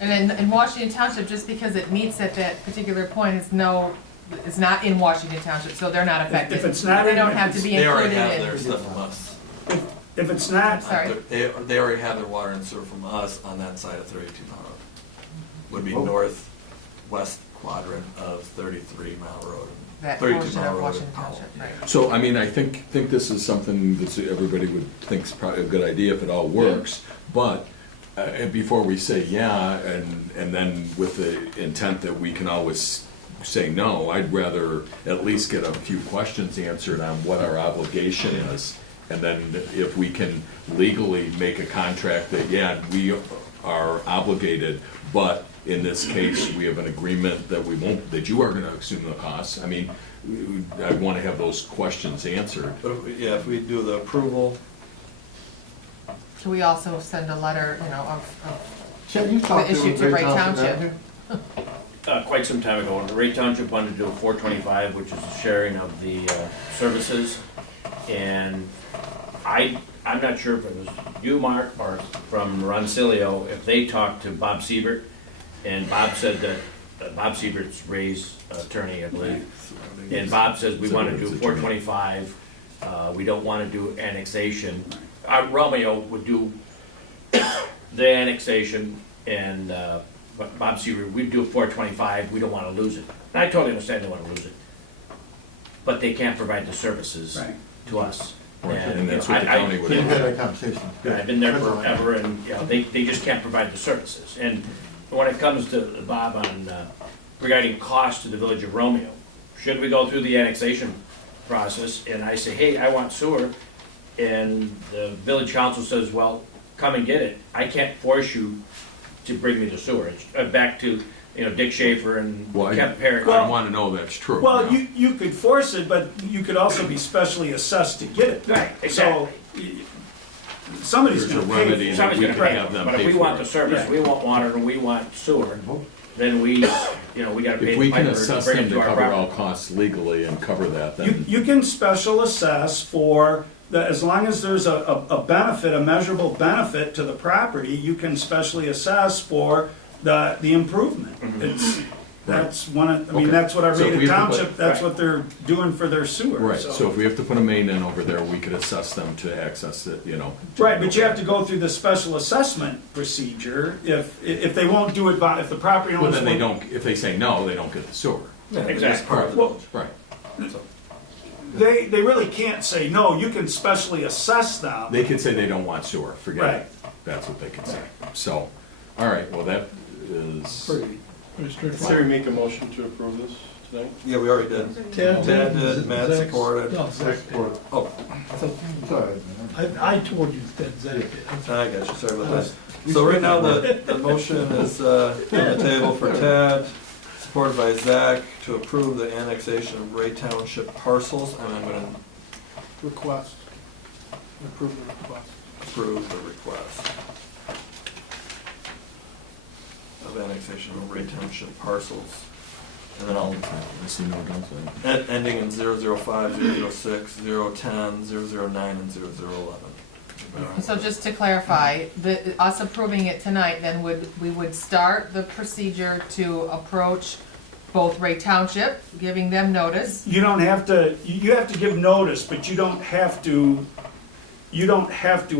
And in Washington Township, just because it meets at that particular point is not in Washington Township, so they're not affected. If it's not They in- don't have to be They already included have in. their stuff from us. If it's not, Sorry. They already have their water and sewer from us on that side of 32 Mile Road. Would be northwest quadrant of 33 Mile Road. That 32 portion Mile of Road Washington and Powell. Township, right. So, I mean, I think this is something that everybody would think's probably a good idea if it all works, but and before we say yeah, and then with the intent that we can always say no, I'd rather at least get a few questions answered on what our obligation is. And then if we can legally make a contract that, yeah, we are obligated, but in this case, we have an agreement that we won't, that you are gonna assume the costs. I mean, I wanna have those questions answered. But if we do the approval, Should we also send a letter, of Chad, you talked the issue to Ray Township? Quite some time ago, when Ray Township wanted to do a 425, which is a sharing of the services, and I'm not sure if it was you, Mark, or from Roncilio, if they talked to Bob Siebert, and Bob said that, Bob Siebert's Ray's attorney, I believe, and Bob says we want to do 425, we don't want to do annexation. Romeo would do the annexation, and but Bob Siebert, we'd do 425, we don't want to lose it. And I totally understand they want to lose it, but they can't provide the services to us. Right, and that's what the county would. We had that conversation. I've been there forever, and, they just can't provide the services. And when it comes to Bob on, regarding cost to the village of Romeo, should we go through the annexation process, and I say, hey, I want sewer, and the village council says, well, come and get it, I can't force you to bring me the sewer. It's back to, Dick Schaefer and Well, Kemp Perry. I wanna know that's true. well, you could force it, but you could also be specially assessed to get it. Right, So, exactly. somebody's There's a gonna pay remedy for it. Somebody's we gonna can pay, have them but if pay we for want it. the service, we want water, and we want sewer, then we gotta pay If the we can piper to assess bring them it to to our cover all property. costs legally and cover that, then. You can special assess for, as long as there's a benefit, a measurable benefit to the property, you can specially assess for the improvement. That's one of, Okay. that's what So if Arvada we have to put- Township, that's what they're doing for their sewer. Right, so if we have to put a main in over there, we could assess them to access it, Right, but you have to go through the special assessment procedure if they won't do it by, if the property Well, owners. then they won't- don't, if they say no, they don't get the sewer. Exactly. part of the Well, village. Right. They really can't say, no, you can specially assess them. They could say they don't want sewer, forget Right. it. That's what they could say. So, all right, well, that is, Pretty Siri, make a motion to approve this tonight? Yeah, we already did. Ted did, Matt Zach- supported. No, Zach. Oh, It's all right, man. I told you that Zach did. I got you, sorry about that. So right now, the motion is on the table for Tad, supported by Zach, to approve the annexation of Ray Township parcels, and I'm gonna Request. Approve the request. approve the request of annexation of Ray Township parcels. And then I'll, I see no guns. ending in 005, 006, 010, 009, and 0011. So just to clarify, us approving it tonight, then we would start the procedure to approach both Ray Township, giving them notice. You don't have to, you have to give notice, but you don't have to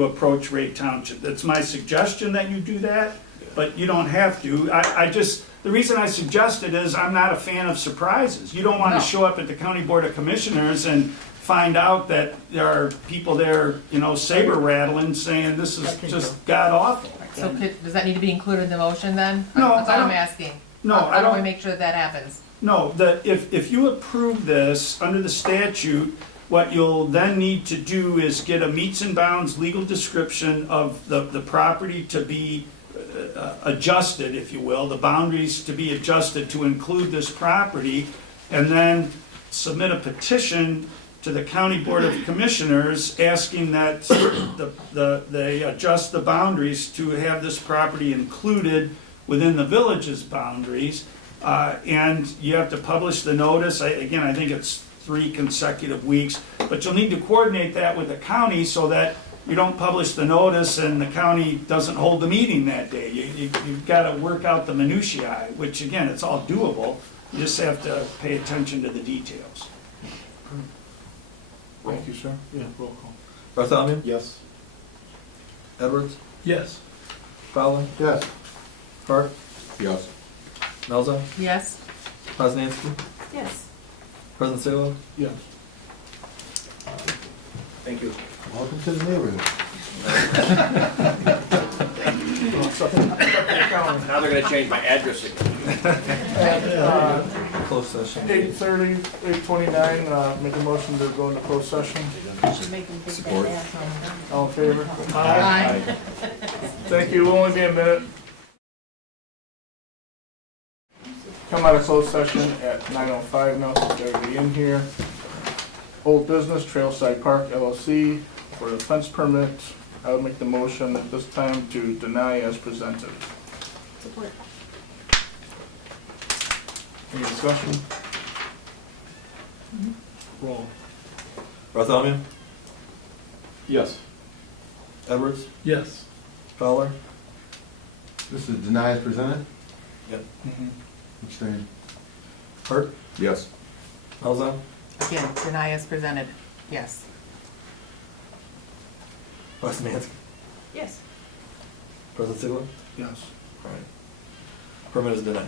approach Ray Township. That's my suggestion that you do that, but you don't have to. I just, the reason I suggest it is I'm not a fan of surprises. You don't want to No. show up at the County Board of Commissioners and find out that there are people there, saber rattling, saying this is just god awful. So does that need to be included in the motion then? No, That's all I I'm don't- asking. No, How I do we don't. make sure that happens? No, if you approve this under the statute, what you'll then need to do is get a meets and bounds legal description of the property to be adjusted, if you will, the boundaries to be adjusted to include this property, and then submit a petition to the County Board of Commissioners asking that they adjust the boundaries to have this property included within the village's boundaries. And you have to publish the notice. Again, I think it's 3 consecutive weeks, but you'll need to coordinate that with the county so that you don't publish the notice and the county doesn't hold the meeting that day. You've got to work out the minutiae, which again, it's all doable. You just have to pay attention to the details. Thank you, sir. Yeah, roll call. Bartholomew? Yes. Edwards? Yes. Fowler? Yes. Hart? Yes. Melza? Yes. Poznanski? Yes. President Salem? Yes. Thank you. Welcome to the neighborhood. Now they're gonna change my address again. At Closed session. 8:30, 8:29, make a motion to go into closed session. Support. All in favor? Aye. Thank you, we'll only be a minute. Come out of closed session at 9:05 now, since everybody in here. Old business, Trailside Park LLC for the fence permit. I would make the motion at this time to deny as presented. Support. Any discussion? Roll. Bartholomew? Yes. Edwards? Yes. Fowler? This is deny as presented? Yep. Abstain. Hart? Yes. Melza? Again, deny as presented. Yes. Poznanski? Yes. President Salem? Yes. All right. Permit is denied.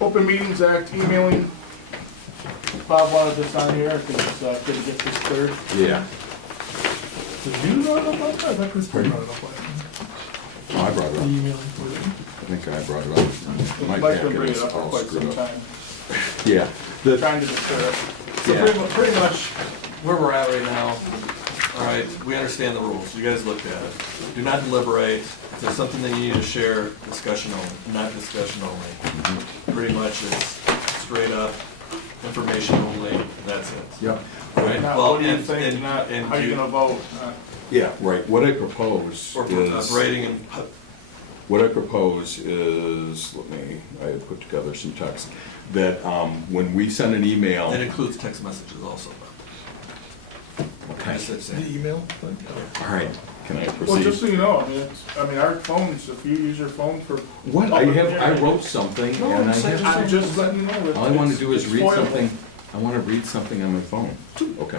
Open Meetings Act emailing. Bob wanted this on here, I think it's good to get this cleared. Yeah. Did you know about that? I thought Christine brought it up. I brought it The up. emailing for it. I think I brought it up. My Mike's been packet bringing is it up for all quite screwed some up. time, Yeah. The- trying to deter it. So Yeah. pretty much where we're at right now, all right, we understand the rules. You guys looked at it. Do not deliberate. If there's something that you need to share, discussion only, not discussion only. Pretty much it's straight up information only, that's it. Yep. All right, Not well, what do you and- think, and- not and how you you- gonna vote. Yeah, right. What I propose Or is, writing and, what I propose is, I had put together some text, that when we send an email. it includes text messages also. Okay. Just that The same. email? All right, can I Well, proceed? just so you know, I mean, our phones, if you use your phone for. What, I wrote something, No, and I'm just letting you know that. all I want to it's- do is it's read foilable. something, I want to read something on my phone. Okay.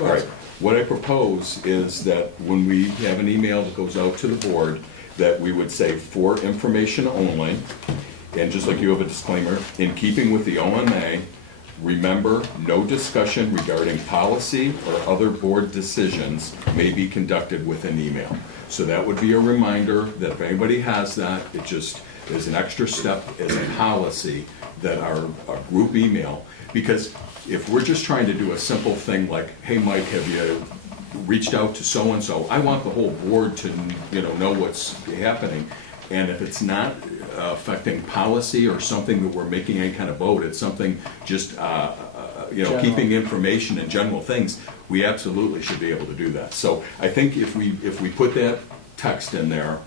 All right, what I propose is that when we have an email that goes out to the board, that we would say for information only, and just like you have a disclaimer, in keeping with the OMA, remember, no discussion regarding policy or other board decisions may be conducted with an email. So that would be a reminder that if anybody has that, it just is an extra step as a policy that our group email, because if we're just trying to do a simple thing like, hey, Mike, have you reached out to so-and-so? I want the whole board to, know what's happening. And if it's not affecting policy or something that we're making any kind of vote, it's something just, General. keeping information and general things, we absolutely should be able to do that. So I think if we put that text in there,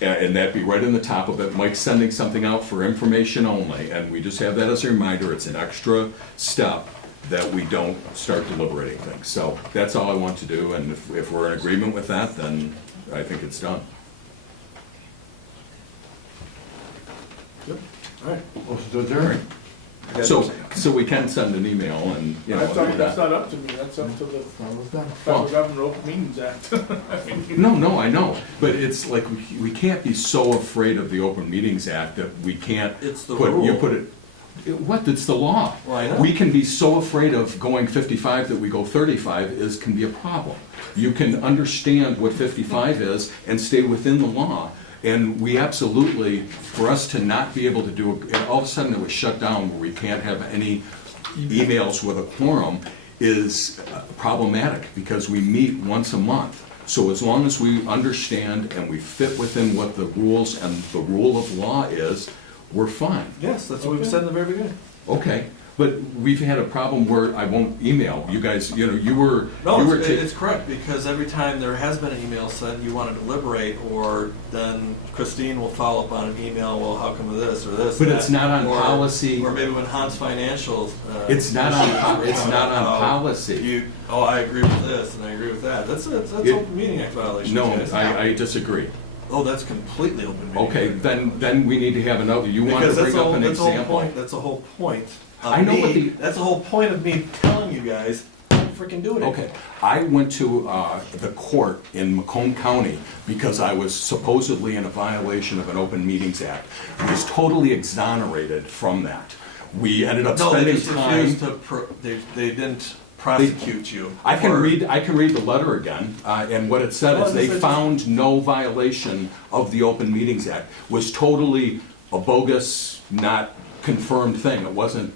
and that be right in the top of it, Mike's sending something out for information only, and we just have that as a reminder, it's an extra step that we don't start deliberating things. So that's all I want to do, and if we're in agreement with that, then I think it's done. Yep. All right. Motion to adjourn. So we can send an email and, That's do not, that's that. not up to me, that's up to the Almost done. Federal Government Open Meetings Act. I mean, No, I know, but it's like, we can't be so afraid of the Open Meetings Act that we can't It's the put, you rule. put it, what, it's the law. Well, I know. We can be so afraid of going 55 that we go 35 can be a problem. You can understand what 55 is and stay within the law. And we absolutely, for us to not be able to do, all of a sudden it was shut down where we can't have any emails with a quorum is problematic, because we meet once a month. So as long as we understand and we fit within what the rules and the rule of law is, we're fine. Yes, that's what we said in the very beginning. Okay, but we've had a problem where I won't email. You guys, you know, you were... No, you were it's correct, because every time there has been an email sent, you want to deliberate, or then Christine will follow up on an email, well, how come this or this? But that, it's not on or- policy. Or maybe when Hans Financials. It's not on policy. Oh, I agree with this, and I agree with that. That's open meeting act violation. No, guys. I disagree. Oh, that's completely open meeting. Okay, then we need to have another, you want to Because bring up an example? That's the whole point. Of I know me, what the- That's the whole point of me telling you guys, don't freaking do it. Okay, I went to the court in Macomb County because I was supposedly in a violation of an Open Meetings Act. I was totally exonerated from that. We ended up No, they spending just time... refused to, they didn't prosecute you. I can for- read the letter again, and what it said is they found no violation of the Open Meetings Act. Was totally a bogus, not confirmed thing. It wasn't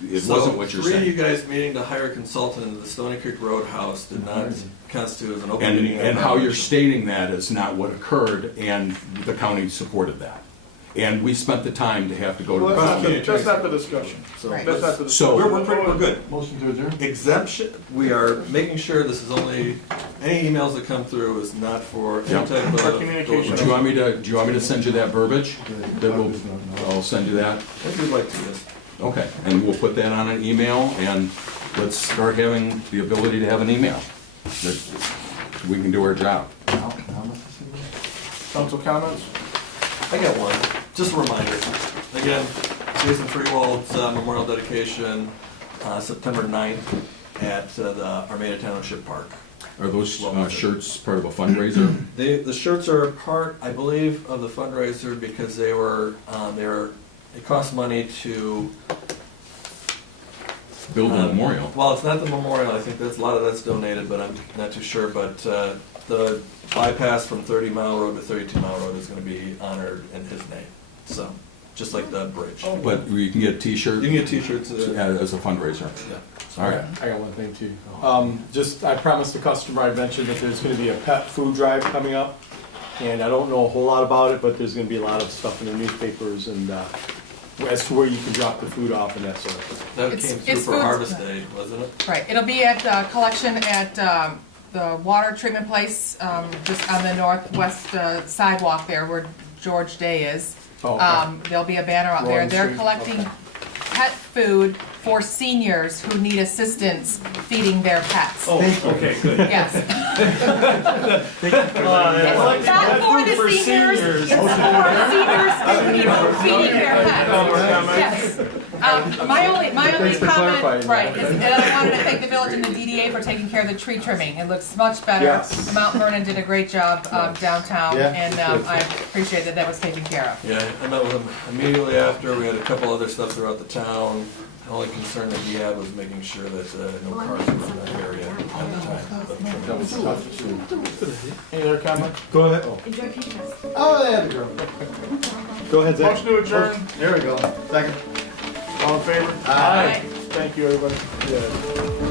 what you're So, three of you saying. guys meeting to hire a consultant into the Stony Creek Roadhouse did not constitute as an open meeting. And how you're stating that is not what occurred, and the county supported that. And we spent the time to have to go to the Well, prosecutor. that's not the discussion. So That's not the discussion. So- we're good. Motion to adjourn? Exemption, we are making sure this is only, any emails that come through is not for any Yep. type of. Our communication. Do you want me to send you that verbiage? I'll send you that? If you'd like to, yes. Okay, and we'll put that on an email, and let's start having the ability to have an email. That we can do our job. Council comments? I got one, just a reminder. Again, Jason Freewald's memorial dedication, September 9th at the Armada Township Park. Are those shirts part of a fundraiser? The shirts are part, I believe, of the fundraiser because they were, it costs money to Build a memorial. Well, it's not the memorial, I think a lot of that's donated, but I'm not too sure, but the bypass from 30 Mile Road to 32 Mile Road is gonna be honored in his name, so, just like the bridge. But you can get T-shirts? You can get T-shirts. As a fundraiser? Yeah. All right. I got one thing too. I promised the customer, I mentioned that there's gonna be a pet food drive coming up. And I don't know a whole lot about it, but there's gonna be a lot of stuff in the newspapers and, as to where you can drop the food off and that sort of thing. That It's- came through it's for food- Harvest Day, wasn't it? Right, it'll be at collection at the water treatment place, just on the northwest sidewalk there where George Day is. Oh, okay. There'll be a banner out there. Roaring They're Street? collecting pet food for seniors who need assistance feeding their pets. Oh, okay, good. Yes. It's Not for the seniors, it's for seniors who need help feeding their pets. Yes. My only Thanks for comment, clarifying right, that. is that I wanted to thank the village and the DDA for taking care of the tree trimming. It looks much better. Yes. Mount Vernon did a great job downtown, Yeah, and good. I appreciate that was taken care of. Yeah, I met with him immediately after. We had a couple other stuff throughout the town. The only concern that he had was making sure that no cars were in that area at the time. Any other comments? Go ahead. Enjoy Christmas. Oh, yeah, the girl. Go ahead, Zach. Motion to adjourn. There we go. Second. All in favor? Aye. Thank you, everybody. Yeah.